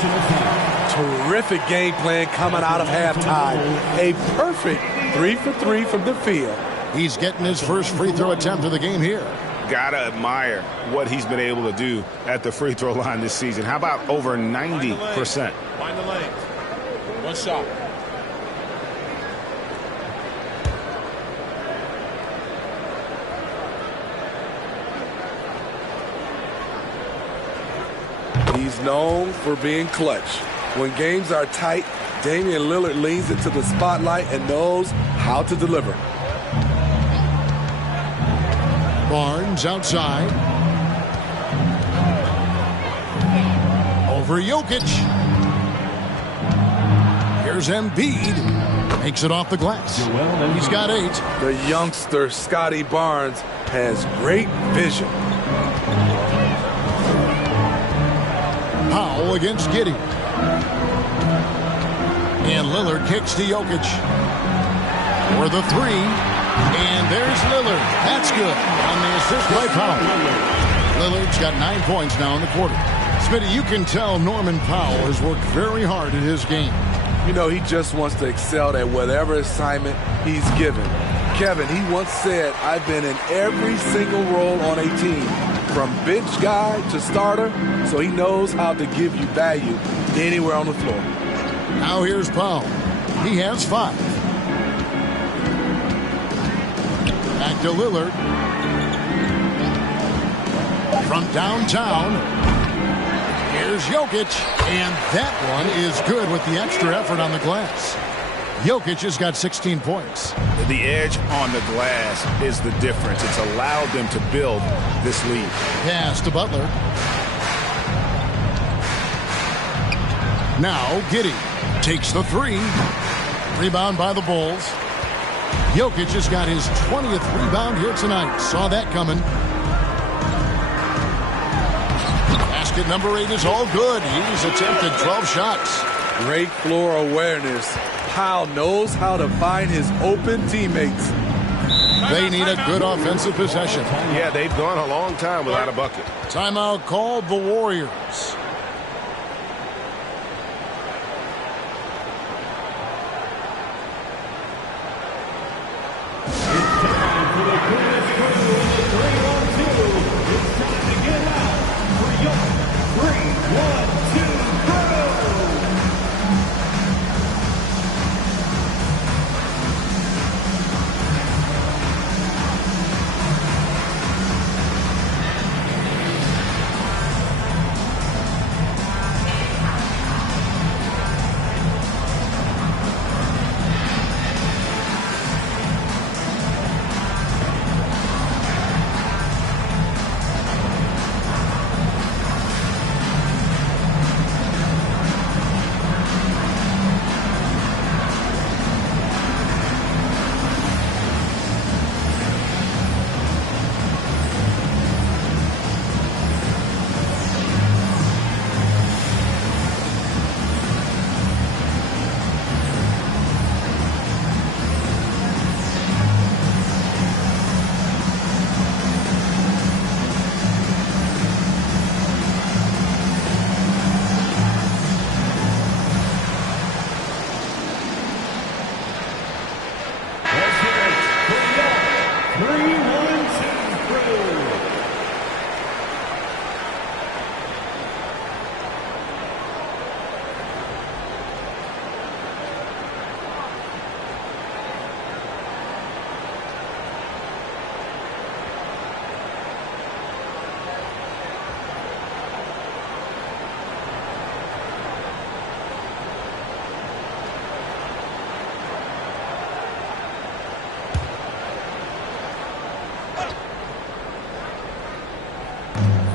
Terrific game plan coming out of halftime. A perfect 3 for 3 from the field. He's getting his first free throw attempt of the game here. Gotta admire what he's been able to do at the free throw line this season. How about over 90%? Find the lane. One shot. He's known for being clutch. When games are tight, Damian Lillard leans into the spotlight and knows how to deliver. Barnes outside. Over Jokic. Here's Embiid. Makes it off the glass. He's got 8. The youngster, Scotty Barnes, has great vision. Powell against Giddey. And Lillard kicks to Jokic. For the 3. And there's Lillard. That's good. On the assist by Powell. Lillard's got 9 points now in the quarter. Smitty, you can tell Norman Powell has worked very hard at his game. You know, he just wants to excel at whatever assignment he's given. Kevin, he once said, I've been in every single role on a team, from bench guy to starter, so he knows how to give you value anywhere on the floor. Now here's Powell. He has 5. Back to Lillard. From downtown, here's Jokic. And that one is good with the extra effort on the glass. Jokic has got 16 points. The edge on the glass is the difference. It's allowed them to build this lead. Pass to Butler. Now Giddey takes the 3. Rebound by the Bulls. Jokic has got his 20th rebound here tonight. Saw that coming. Basket number 8 is all good. He's attempted 12 shots. Great floor awareness. Powell knows how to find his open teammates. They need a good offensive possession. Yeah, they've gone a long time without a bucket. Timeout called the Warriors.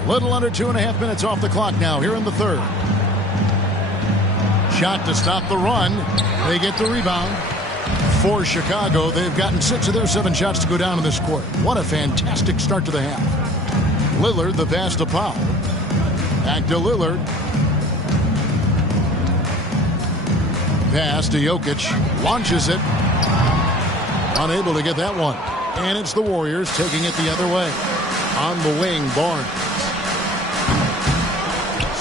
Little under 2.5 minutes off the clock now here in the third. Shot to stop the run. They get the rebound. For Chicago, they've gotten 6 of their 7 shots to go down in this quarter. What a fantastic start to the half. Lillard, the pass to Powell. Back to Lillard. Pass to Jokic. Launches it. Unable to get that one. And it's the Warriors taking it the other way. On the wing, Barnes.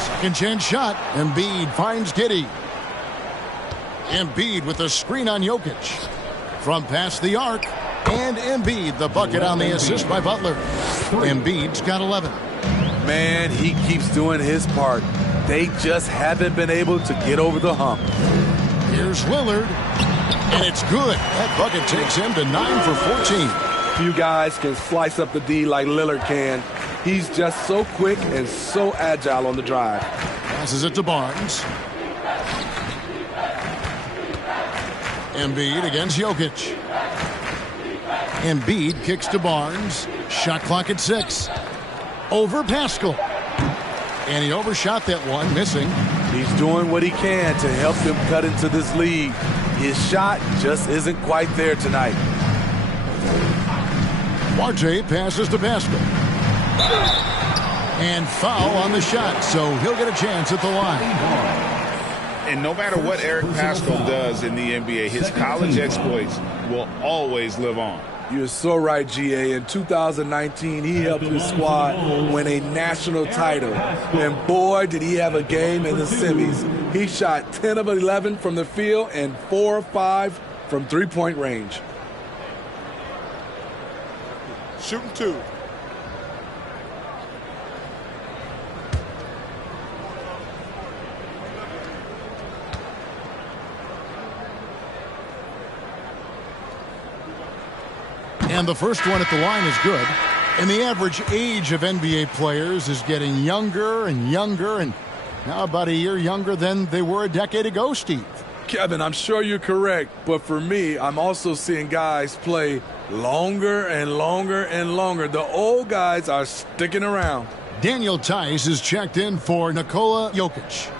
Second chance shot. Embiid finds Giddey. Embiid with the screen on Jokic. From past the arc. And Embiid, the bucket on the assist by Butler. Embiid's got 11. Man, he keeps doing his part. They just haven't been able to get over the hump. Here's Lillard. And it's good. That bucket takes him to 9 for 14. Few guys can slice up the D like Lillard can. He's just so quick and so agile on the drive. Passes it to Barnes. Embiid against Jokic. Embiid kicks to Barnes. Shot clock at 6. Over Pascal. And he overshot that one, missing. He's doing what he can to help them cut into this lead. His shot just isn't quite there tonight. Marte passes to Pascal. And foul on the shot, so he'll get a chance at the line. And no matter what Eric Pascal does in the NBA, his college exploits will always live on. You're so right, GA. In 2019, he helped his squad win a national title. And boy, did he have a game in the semis. He shot 10 of 11 from the field and 4 of 5 from three-point range. Shooting 2. And the first one at the line is good. And the average age of NBA players is getting younger and younger, and now about a year younger than they were a decade ago, Steve. Kevin, I'm sure you're correct, but for me, I'm also seeing guys play longer and longer and longer. The old guys are sticking around. Daniel Tice is checked in for Nikola Jokic.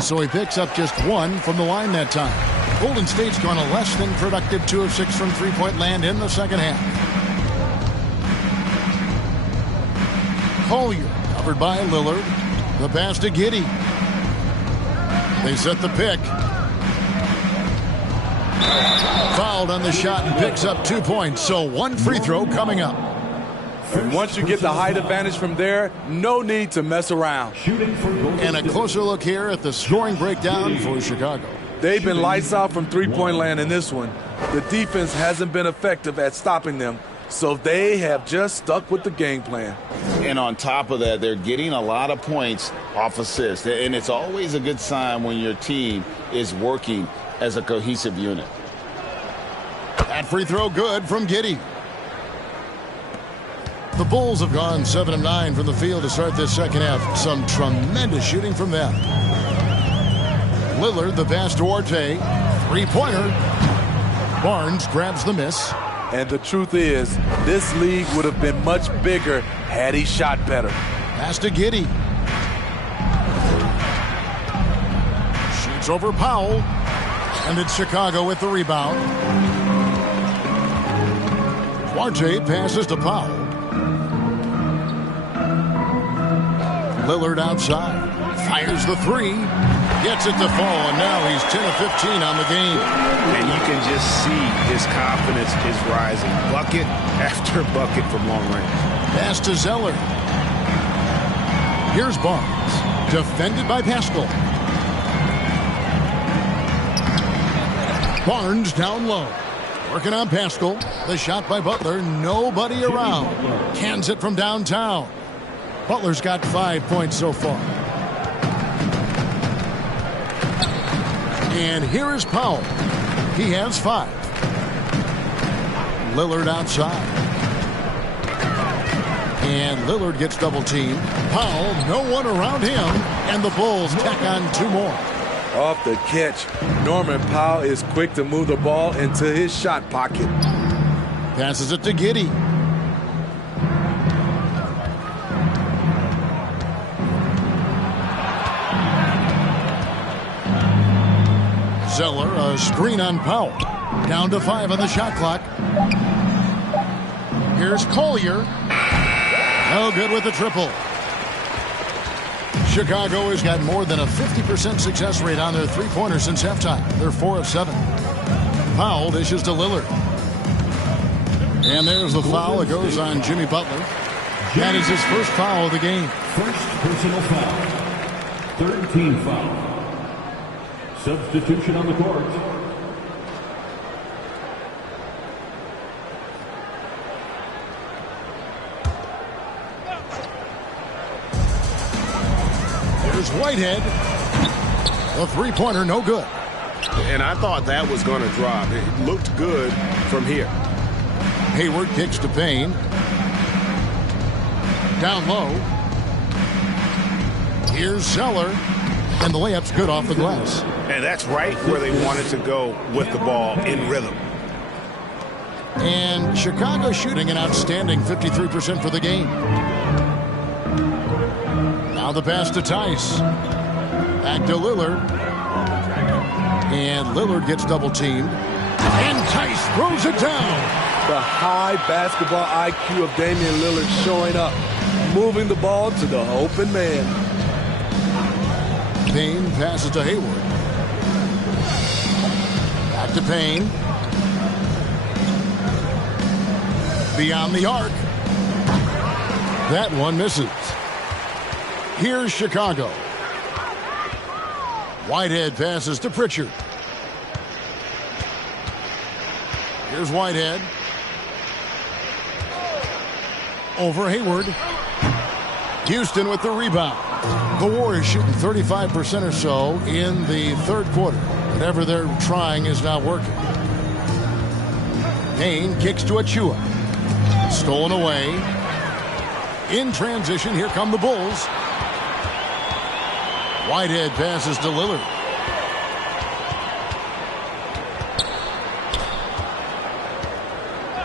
So he picks up just 1 from the line that time. Golden State's gone a less than productive 2 of 6 from three-point land in the second half. Collier covered by Lillard. The pass to Giddey. They set the pick. Fouled on the shot and picks up 2 points. So 1 free throw coming up. And once you get the height advantage from there, no need to mess around. And a closer look here at the scoring breakdown for Chicago. They've been lights out from three-point land in this one. The defense hasn't been effective at stopping them, so they have just stuck with the game plan. And on top of that, they're getting a lot of points off assists. And it's always a good sign when your team is working as a cohesive unit. That free throw good from Giddey. The Bulls have gone 7 of 9 from the field to start this second half. Some tremendous shooting from them. Lillard, the pass to Orte. Three-pointer. Barnes grabs the miss. And the truth is, this league would have been much bigger had he shot better. Pass to Giddey. Shoots over Powell. And it's Chicago with the rebound. Duarte passes to Powell. Lillard outside. Fires the 3. Gets it to fall, and now he's 10 of 15 on the game. And you can just see his confidence is rising. Bucket after bucket from long range. Pass to Zeller. Here's Barnes. Defended by Pascal. Barnes down low. Working on Pascal. The shot by Butler. Nobody around. Cans it from downtown. Butler's got 5 points so far. And here is Powell. He has 5. Lillard outside. And Lillard gets double teamed. Powell, no one around him. And the Bulls tack on 2 more. Off the catch, Norman Powell is quick to move the ball into his shot pocket. Passes it to Giddey. Zeller, a screen on Powell. Down to 5 on the shot clock. Here's Collier. No good with the triple. Chicago has got more than a 50% success rate on their three-pointers since halftime. They're 4 of 7. Powell dishes to Lillard. And there's the foul. It goes on Jimmy Butler. That is his first foul of the game. First personal foul. Third team foul. Substitution on the court. Here's Whitehead. The three-pointer, no good. And I thought that was going to drop. It looked good from here. Hayward kicks to Payne. Down low. Here's Zeller. And the layup's good off the glass. And that's right where they wanted to go with the ball, in rhythm. And Chicago shooting an outstanding 53% for the game. Now the pass to Tice. Back to Lillard. And Lillard gets double teamed. And Tice throws it down. The high basketball IQ of Damian Lillard showing up. Moving the ball to the open man. Payne passes to Hayward. Back to Payne. Beyond the arc. That one misses. Here's Chicago. Whitehead passes to Pritchard. Here's Whitehead. Over Hayward. Houston with the rebound. The Warriors shooting 35% or so in the third quarter. Whatever they're trying is not working. Payne kicks to Achua. Stolen away. In transition, here come the Bulls. Whitehead passes to Lillard.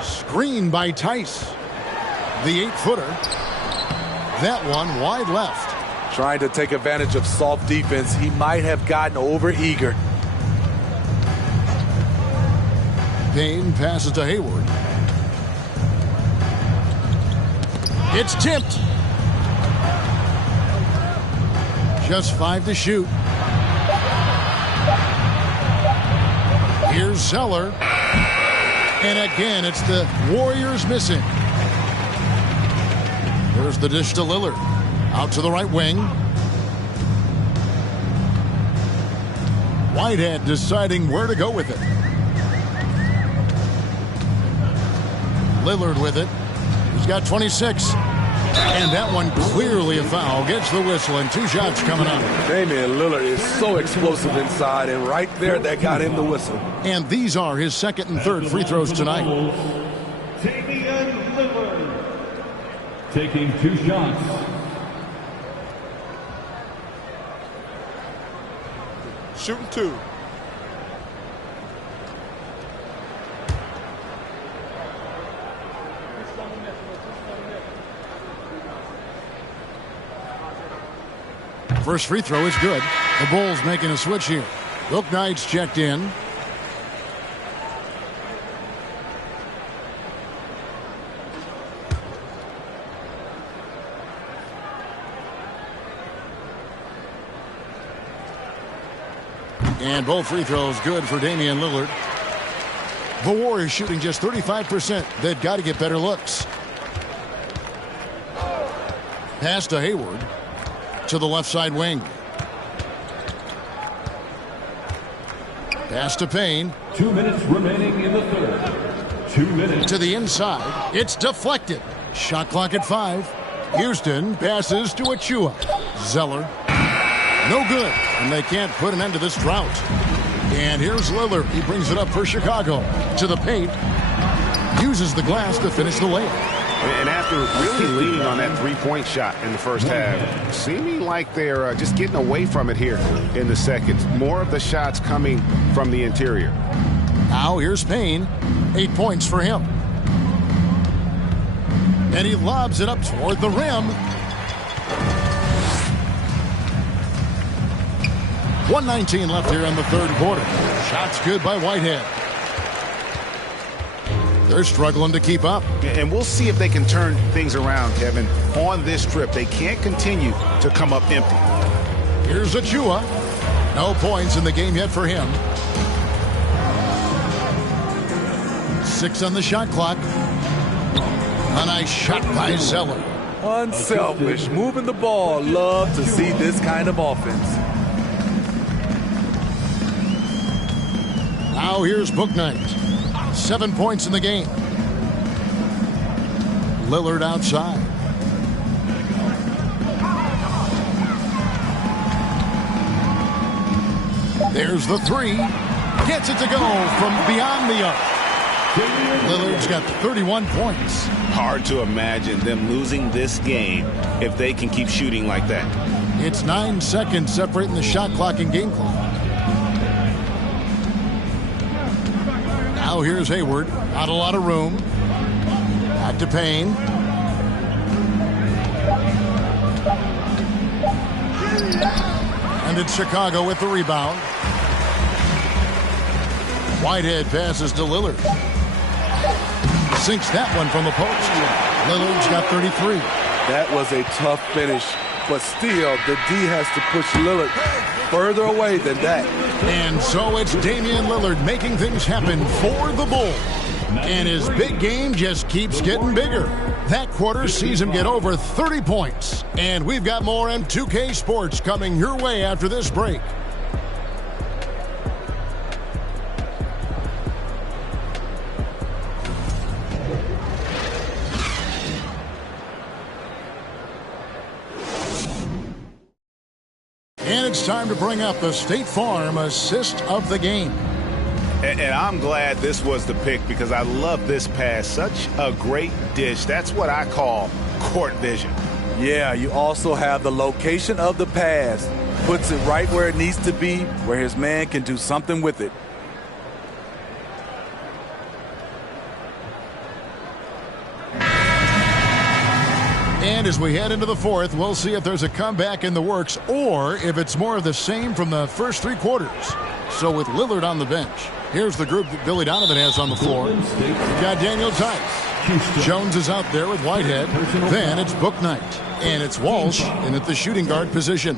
Screen by Tice. The 8-footer. That one wide left. Trying to take advantage of soft defense. He might have gotten over-eager. Payne passes to Hayward. It's tipped. Just 5 to shoot. Here's Zeller. And again, it's the Warriors missing. There's the dish to Lillard. Out to the right wing. Whitehead deciding where to go with it. Lillard with it. He's got 26. And that one clearly a foul. Gets the whistle and 2 shots coming up. Damian Lillard is so explosive inside, and right there that got him the whistle. And these are his second and third free throws tonight. Damian Lillard taking 2 shots. Shooting 2. First free throw is good. The Bulls making a switch here. Book Knight's checked in. And both free throws good for Damian Lillard. The Warriors shooting just 35%. They've got to get better looks. Pass to Hayward. To the left side wing. Pass to Payne. 2 minutes remaining in the third. 2 minutes. To the inside. It's deflected. Shot clock at 5. Houston passes to Achua. Zeller. No good. And they can't put an end to this drought. And here's Lillard. He brings it up for Chicago. To the paint. Uses the glass to finish the layup. And after really leaning on that three-point shot in the first half, seeming like they're just getting away from it here in the second. More of the shots coming from the interior. Now here's Payne. 8 points for him. And he lobs it up toward the rim. 1:19 left here in the third quarter. Shots good by Whitehead. They're struggling to keep up. And we'll see if they can turn things around, Kevin, on this trip. They can't continue to come up empty. Here's Achua. No points in the game yet for him. 6 on the shot clock. A nice shot by Zeller. Unselfish, moving the ball. Love to see this kind of offense. Now here's Bouknight. 7 points in the game. Lillard outside. There's the three. Gets it to go from beyond the arc. Lillard's got 31 points. Hard to imagine them losing this game if they can keep shooting like that. It's 9 seconds separating the shot clock and game clock. Now here's Hayward. Not a lot of room. Back to Payne. And it's Chicago with the rebound. Whitehead passes to Lillard. Sinks that one from the post. Lillard's got 33. That was a tough finish, but still the D has to push Lillard further away than that. And so it's Damian Lillard making things happen for the Bulls. And his big game just keeps getting bigger. That quarter sees him get over 30 points. And we've got more M2K Sports coming your way after this break. And it's time to bring up the State Farm assist of the game. And I'm glad this was the pick because I love this pass. Such a great dish. That's what I call court vision. Yeah, you also have the location of the pass. Puts it right where it needs to be, where his man can do something with it. And as we head into the fourth, we'll see if there's a comeback in the works or if it's more of the same from the first 3 quarters. So with Lillard on the bench, here's the group that Billy Donovan has on the floor. We've got Daniel Tice. Jones is out there with Whitehead. Then it's Bouknight. And it's Walsh in at the shooting guard position.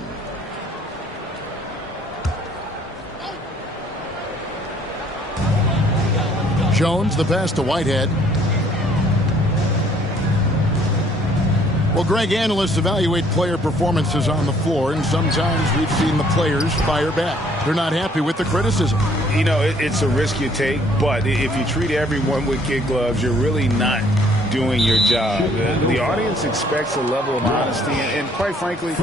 Jones, the pass to Whitehead. Well, Greg, analysts evaluate player performances on the floor, and sometimes we've seen the players fire back. They're not happy with the criticism. You know, it's a risk you take, but if you treat everyone with kid gloves, you're really not doing your job. The audience expects a level of honesty, and quite frankly,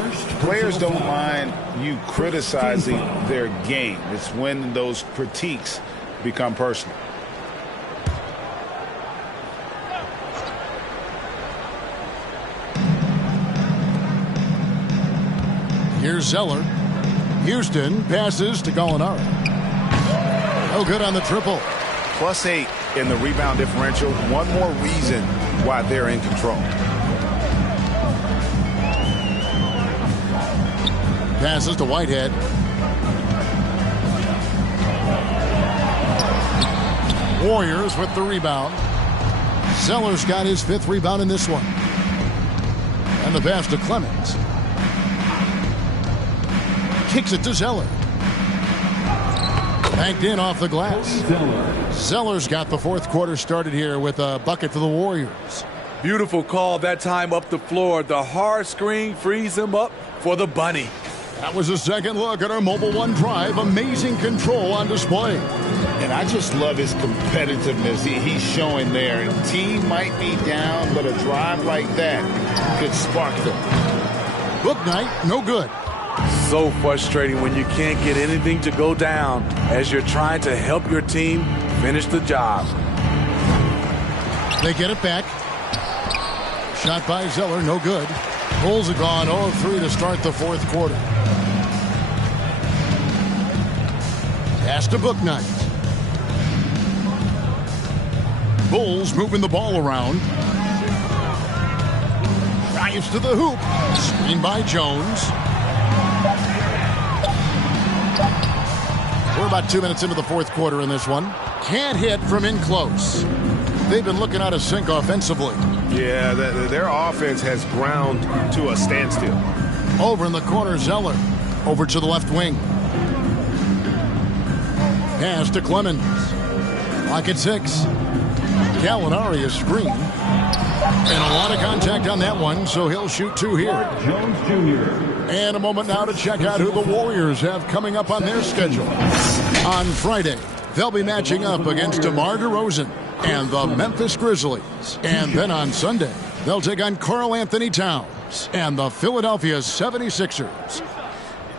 players don't mind you criticizing their game. It's when those critiques become personal. Here's Zeller. Houston passes to Gallinari. No good on the triple. +8 in the rebound differential. One more reason why they're in control. Passes to Whitehead. Warriors with the rebound. Zeller's got his 5th rebound in this one. And the pass to Clemens. Kicks it to Zeller. Banked in off the glass. Zeller's got the 4th quarter started here with a bucket for the Warriors. Beautiful call that time up the floor. The hard screen frees him up for the bunny. That was a second look at our Mobile One Drive. Amazing control on display. And I just love his competitiveness he's showing there. Team might be down, but a drive like that could spark them. Bouknight, no good. So frustrating when you can't get anything to go down as you're trying to help your team finish the job. They get it back. Shot by Zeller, no good. Bulls have gone 0-3 to start the 4th quarter. Pass to Bouknight. Bulls moving the ball around. Drives to the hoop. Screen by Jones. We're about 2 minutes into the fourth quarter in this one. Can't hit from in close. They've been looking out of sync offensively. Yeah, their offense has ground to a standstill. Over in the corner, Zeller. Over to the left wing. Pass to Clemens. Clock at 6. Gallinari is screened. And a lot of contact on that one, so he'll shoot 2 here. Jones Jr. And a moment now to check out who the Warriors have coming up on their schedule. On Friday, they'll be matching up against DeMar DeRozan and the Memphis Grizzlies. And then on Sunday, they'll take on Karl Anthony Towns and the Philadelphia 76ers.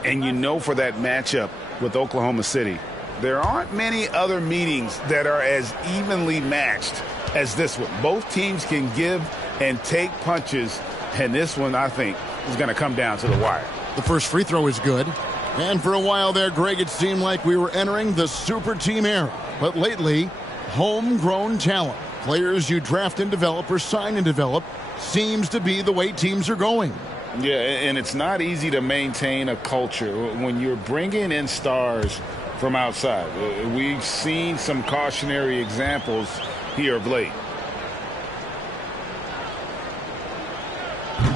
And you know, for that matchup with Oklahoma City, there aren't many other meetings that are as evenly matched as this one. Both teams can give and take punches, and this one, I think, is going to come down to the wire. The first free throw is good. And for a while there, Greg, it seemed like we were entering the super team era. But lately, homegrown talent, players you draft and develop or sign and develop, seems to be the way teams are going. Yeah, and it's not easy to maintain a culture when you're bringing in stars from outside. We've seen some cautionary examples here of late.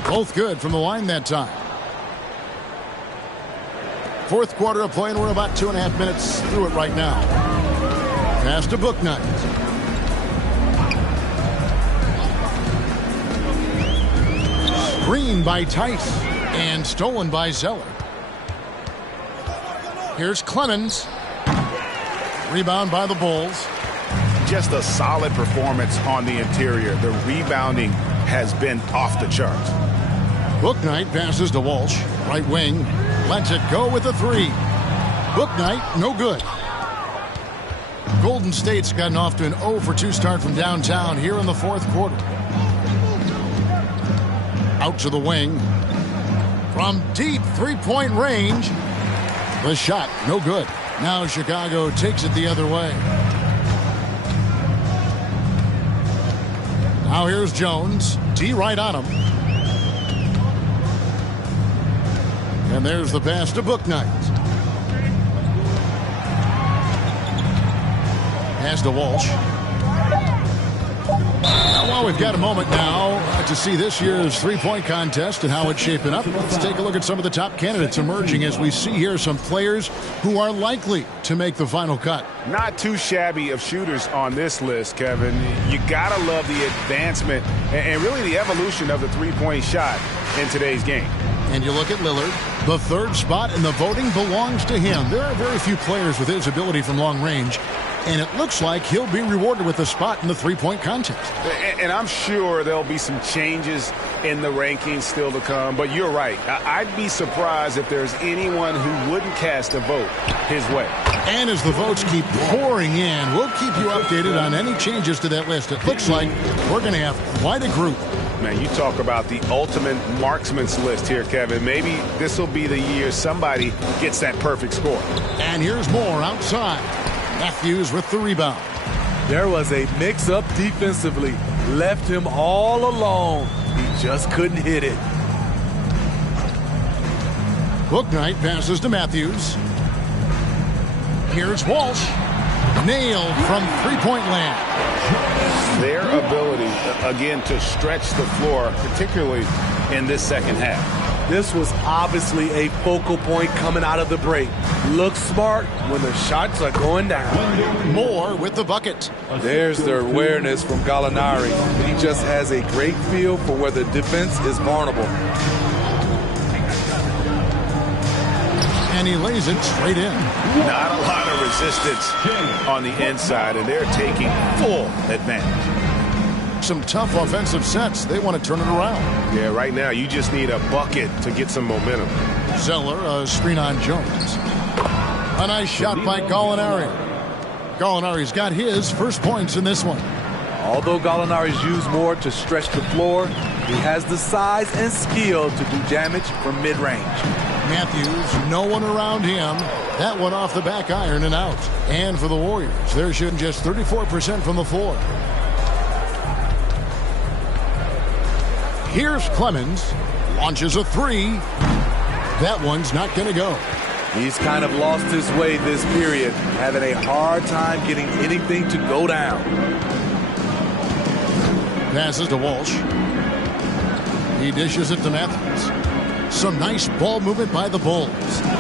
Both good from the line that time. Fourth quarter of play, and we're about 2.5 minutes through it right now. Pass to Bouknight. Screen by Tice and stolen by Zeller. Here's Clemens. Rebound by the Bulls. Just a solid performance on the interior. The rebounding has been off the charts. Bouknight passes to Walsh. Right wing. Lets it go with a 3. Bouknight, no good. Golden State's gotten off to an 0-for-2 start from downtown here in the fourth quarter. Out to the wing. From deep three-point range. The shot, no good. Now Chicago takes it the other way. Now here's Jones. D right on him. And there's the pass to Bouknight. Pass to Walsh. Well, we've got a moment now to see this year's three-point contest and how it's shaping up. Let's take a look at some of the top candidates emerging as we see here some players who are likely to make the final cut. Not too shabby of shooters on this list, Kevin. You gotta love the advancement and really the evolution of the three-point shot in today's game. And you look at Lillard, the third spot in the voting belongs to him. There are very few players with his ability from long range, and it looks like he'll be rewarded with a spot in the three-point contest. And I'm sure there'll be some changes in the rankings still to come, but you're right. I'd be surprised if there's anyone who wouldn't cast a vote his way. And as the votes keep pouring in, we'll keep you updated on any changes to that list. It looks like we're going to have quite a group. Man, you talk about the ultimate marksman's list here, Kevin. Maybe this will be the year somebody gets that perfect score. And here's more outside. Matthews with the rebound. There was a mix-up defensively. Left him all alone. He just couldn't hit it. Bouknight passes to Matthews. Here's Walsh. Nailed from three-point land. Their ability, again, to stretch the floor, particularly in this second half. This was obviously a focal point coming out of the break. Look smart when the shots are going down. Moore with the bucket. There's their awareness from Gallinari. He just has a great feel for where the defense is vulnerable. And he lays it straight in. Not a lot of resistance on the inside, and they're taking full advantage. Some tough offensive sets. They want to turn it around. Yeah, right now you just need a bucket to get some momentum. Zeller, a screen on Jones. A nice shot by Gallinari. Gallinari's got his first points in this one. Although Gallinari's used more to stretch the floor, he has the size and skill to do damage from mid-range. Matthews, no one around him. That one off the back iron and out. And for the Warriors, they're shooting just 34% from the floor. Here's Clemens. Launches a three. That one's not going to go. He's kind of lost his way this period, having a hard time getting anything to go down. Passes to Walsh. He dishes it to Matthews. Some nice ball movement by the Bulls.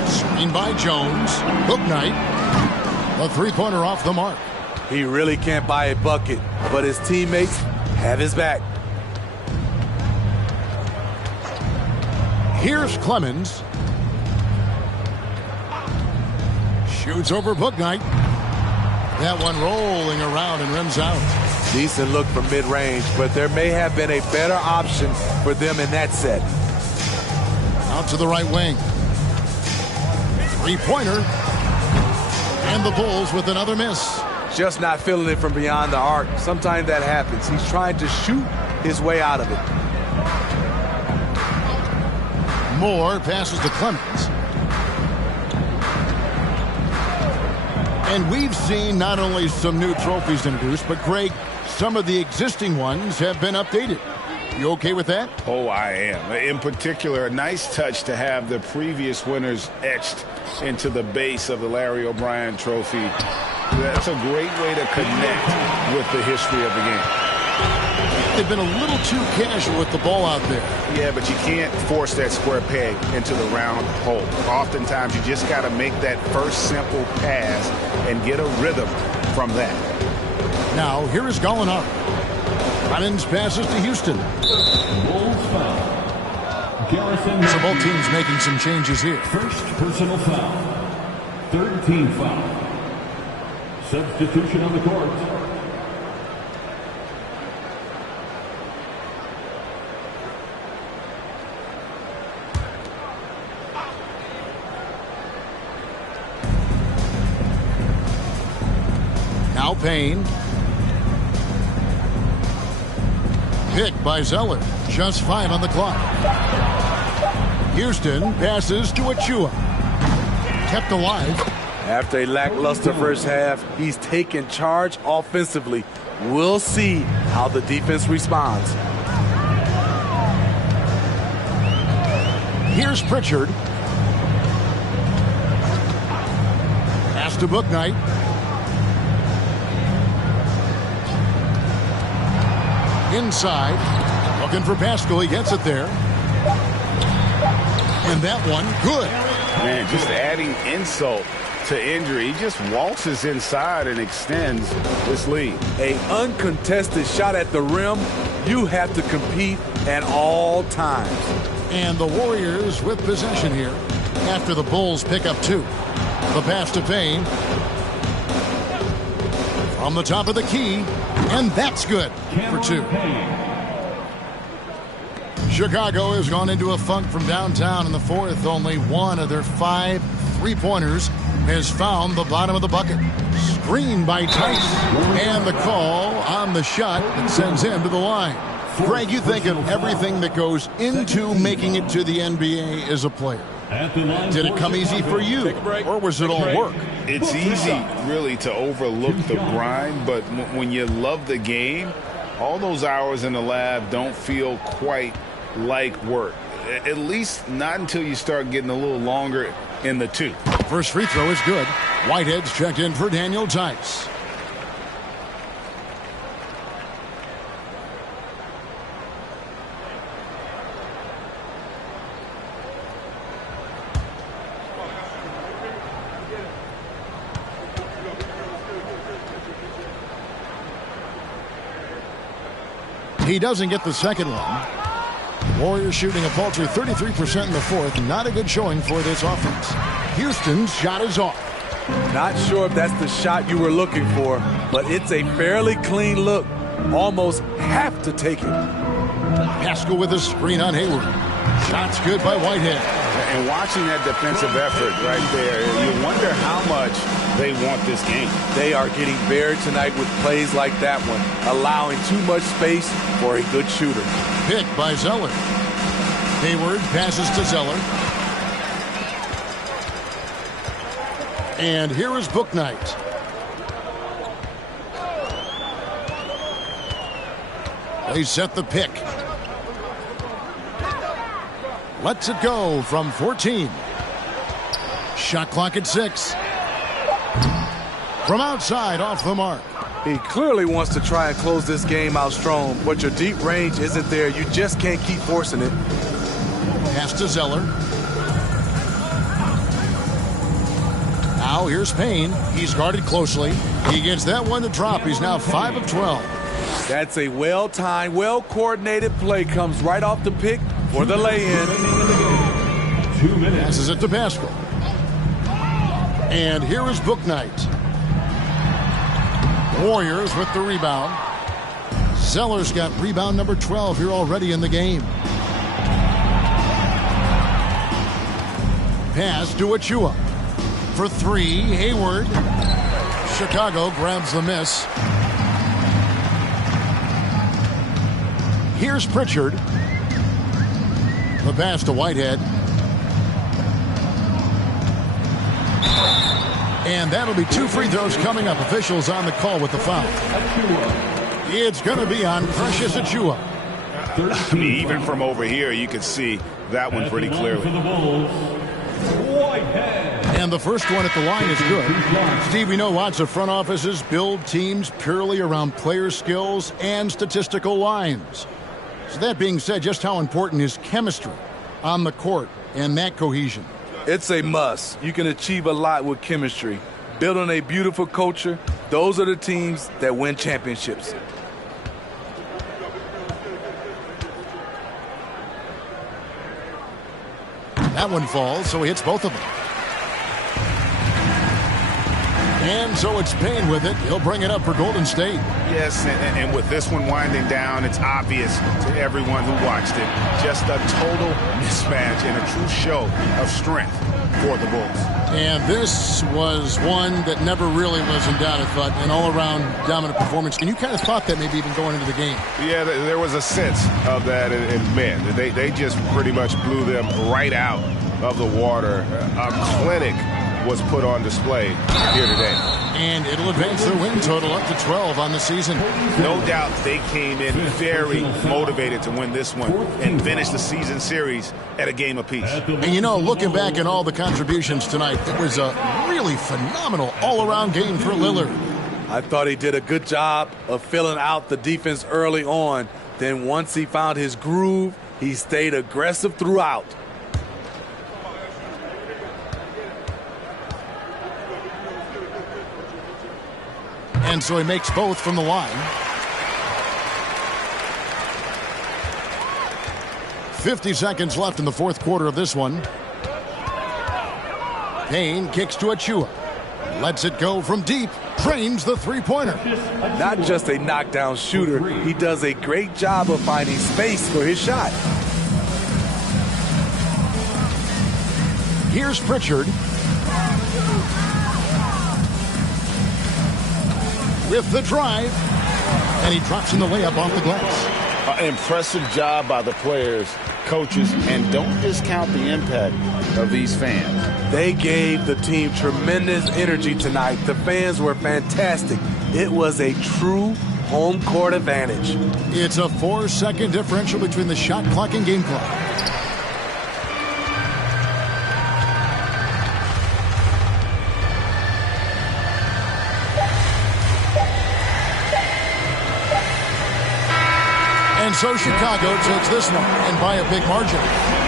Screen by Jones. Bouknight. A three-pointer off the mark. He really can't buy a bucket, but his teammates have his back. Here's Clemens. Shoots over Bouknight. That one rolling around and rims out. Decent look from mid-range, but there may have been a better option for them in that set. Out to the right wing. Three-pointer. And the Bulls with another miss. Just not feeling it from beyond the arc. Sometimes that happens. He's trying to shoot his way out of it. Moore passes to Clemens. And we've seen not only some new trophies introduced, but Greg, some of the existing ones have been updated. You okay with that? Oh, I am. In particular, a nice touch to have the previous winners etched into the base of the Larry O'Brien trophy. That's a great way to connect with the history of the game. They've been a little too casual with the ball out there. Yeah, but you can't force that square peg into the round hole. Oftentimes, you just got to make that first simple pass and get a rhythm from that. Now, here is Gallinari. Clemens passes to Houston. Bulls foul. Garrison. So both teams making some changes here. First personal foul. Third team foul. Substitution on the court. Now Payne. Pick by Zeller. Just 5 on the clock. Houston passes to Achua. Kept alive. After a lackluster first half, he's taken charge offensively. We'll see how the defense responds. Here's Pritchard. Pass to Bouknight. Inside. Looking for Pascal. He gets it there. And that one, good. Man, just adding insult to injury. He just waltzes inside and extends this lead. An uncontested shot at the rim. You have to compete at all times. And the Warriors with possession here after the Bulls pick up 2. The pass to Payne. From the top of the key. And that's good for 2. Chicago has gone into a funk from downtown in the fourth. Only one of their 5 three-pointers has found the bottom of the bucket. Screened by Tice. And the call on the shot that sends him to the line. Greg, you think of everything that goes into making it to the NBA as a player. Did it come easy for you, or was it all work? It's easy, really, to overlook the grind, but when you love the game, all those hours in the lab don't feel quite like work. At least not until you start getting a little longer in the tooth. First free throw is good. Whitehead's checked in for Daniel Tice. He doesn't get the second one. Warriors shooting a paltry 33% in the fourth. Not a good showing for this offense. Houston's shot is off. Not sure if that's the shot you were looking for, but it's a fairly clean look. Almost have to take it. Pascal with a screen on Hayward. Shot's good by Whitehead. And watching that defensive effort right there, you wonder how much they want this game. They are getting buried tonight with plays like that one, allowing too much space for a good shooter. Pick by Zeller. Hayward passes to Zeller. And here is Bouknight. They set the pick. Lets it go from 14. Shot clock at 6. From outside, off the mark. He clearly wants to try and close this game out strong, but your deep range isn't there. You just can't keep forcing it. Pass to Zeller. Now here's Payne. He's guarded closely. He gets that one to drop. He's now 5 of 12. That's a well-timed, well-coordinated play. Comes right off the pick for the lay-in. 2 minutes. Passes it to Pascal. And here is Bouknight. Warriors with the rebound. Zeller's got rebound number 12 here already in the game. Pass to Achua. For 3, Hayward. Chicago grabs the miss. Here's Pritchard. The pass to Whitehead. And that'll be 2 free throws coming up. Officials on the call with the foul. It's going to be on Precious Achua. I mean, even from over here, you can see that one pretty clearly. And the first one at the line is good. Steve, we know lots of front offices build teams purely around player skills and statistical lines. So that being said, just how important is chemistry on the court and that cohesion? It's a must. You can achieve a lot with chemistry. Building a beautiful culture, those are the teams that win championships. That one falls, so he hits both of them. And so it's Payne with it. He'll bring it up for Golden State. Yes, and with this one winding down, it's obvious to everyone who watched it. Just a total mismatch and a true show of strength for the Bulls. And this was one that never really was in doubt, I thought, an all-around dominant performance. And you kind of thought that maybe even going into the game. Yeah, there was a sense of that, and man, they just pretty much blew them right out of the water. A clinic was put on display here today. And it'll advance their win total up to 12 on the season. No doubt they came in very motivated to win this one and finish the season series at a game apiece. And you know, looking back at all the contributions tonight, it was a really phenomenal all-around game for Lillard. I thought he did a good job of filling out the defense early on. Then once he found his groove, he stayed aggressive throughout. And so he makes both from the line. 50 seconds left in the fourth quarter of this one. Payne kicks to Achua. Lets it go from deep. Drains the three-pointer. Not just a knockdown shooter, he does a great job of finding space for his shot. Here's Pritchard. With the drive, and he drops in the layup off the glass. Impressive job by the players, coaches, and don't discount the impact of these fans. They gave the team tremendous energy tonight. The fans were fantastic. It was a true home court advantage. It's a 4-second differential between the shot clock and game clock. And so Chicago takes this one, and by a big margin.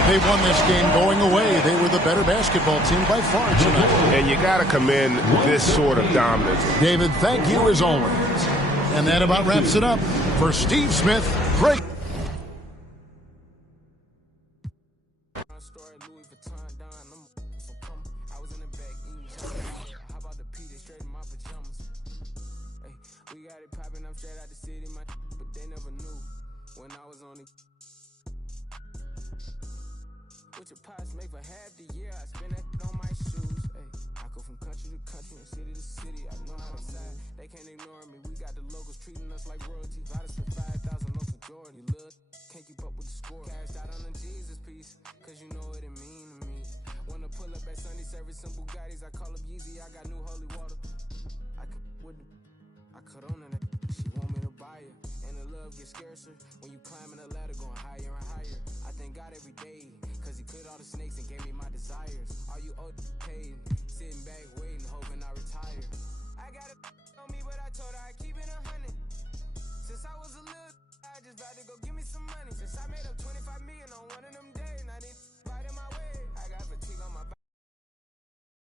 They won this game going away. They were the better basketball team by far tonight. And you got to commend this sort of dominance. David, thank you as always. And that about wraps it up. For Steve Smith, great. What your pots make for half the year, I spend that on my shoes. Ay, I go from country to country and city to city. I know how to side, they can't ignore me. We got the locals treating us like royalty. I just spent 5,000 on for Jordan. You look, can't keep up with the score. Cashed out on the Jesus piece, cause you know what it mean to me. Wanna pull up at Sunday service, some Bugattis. I call up Yeezy, I got new holy water. I cut on in it. She want me to buyer. And the love gets scarcer when you climbing the ladder, going higher and higher. I thank God every day, cause he cleared all the snakes and gave me my desires. Are you paid? Sitting back waiting, hoping I retire. I got it on me, but I told her I keep it 100. Since I was a little, I just about to go give me some money. Since I made up 25 million on one of them days.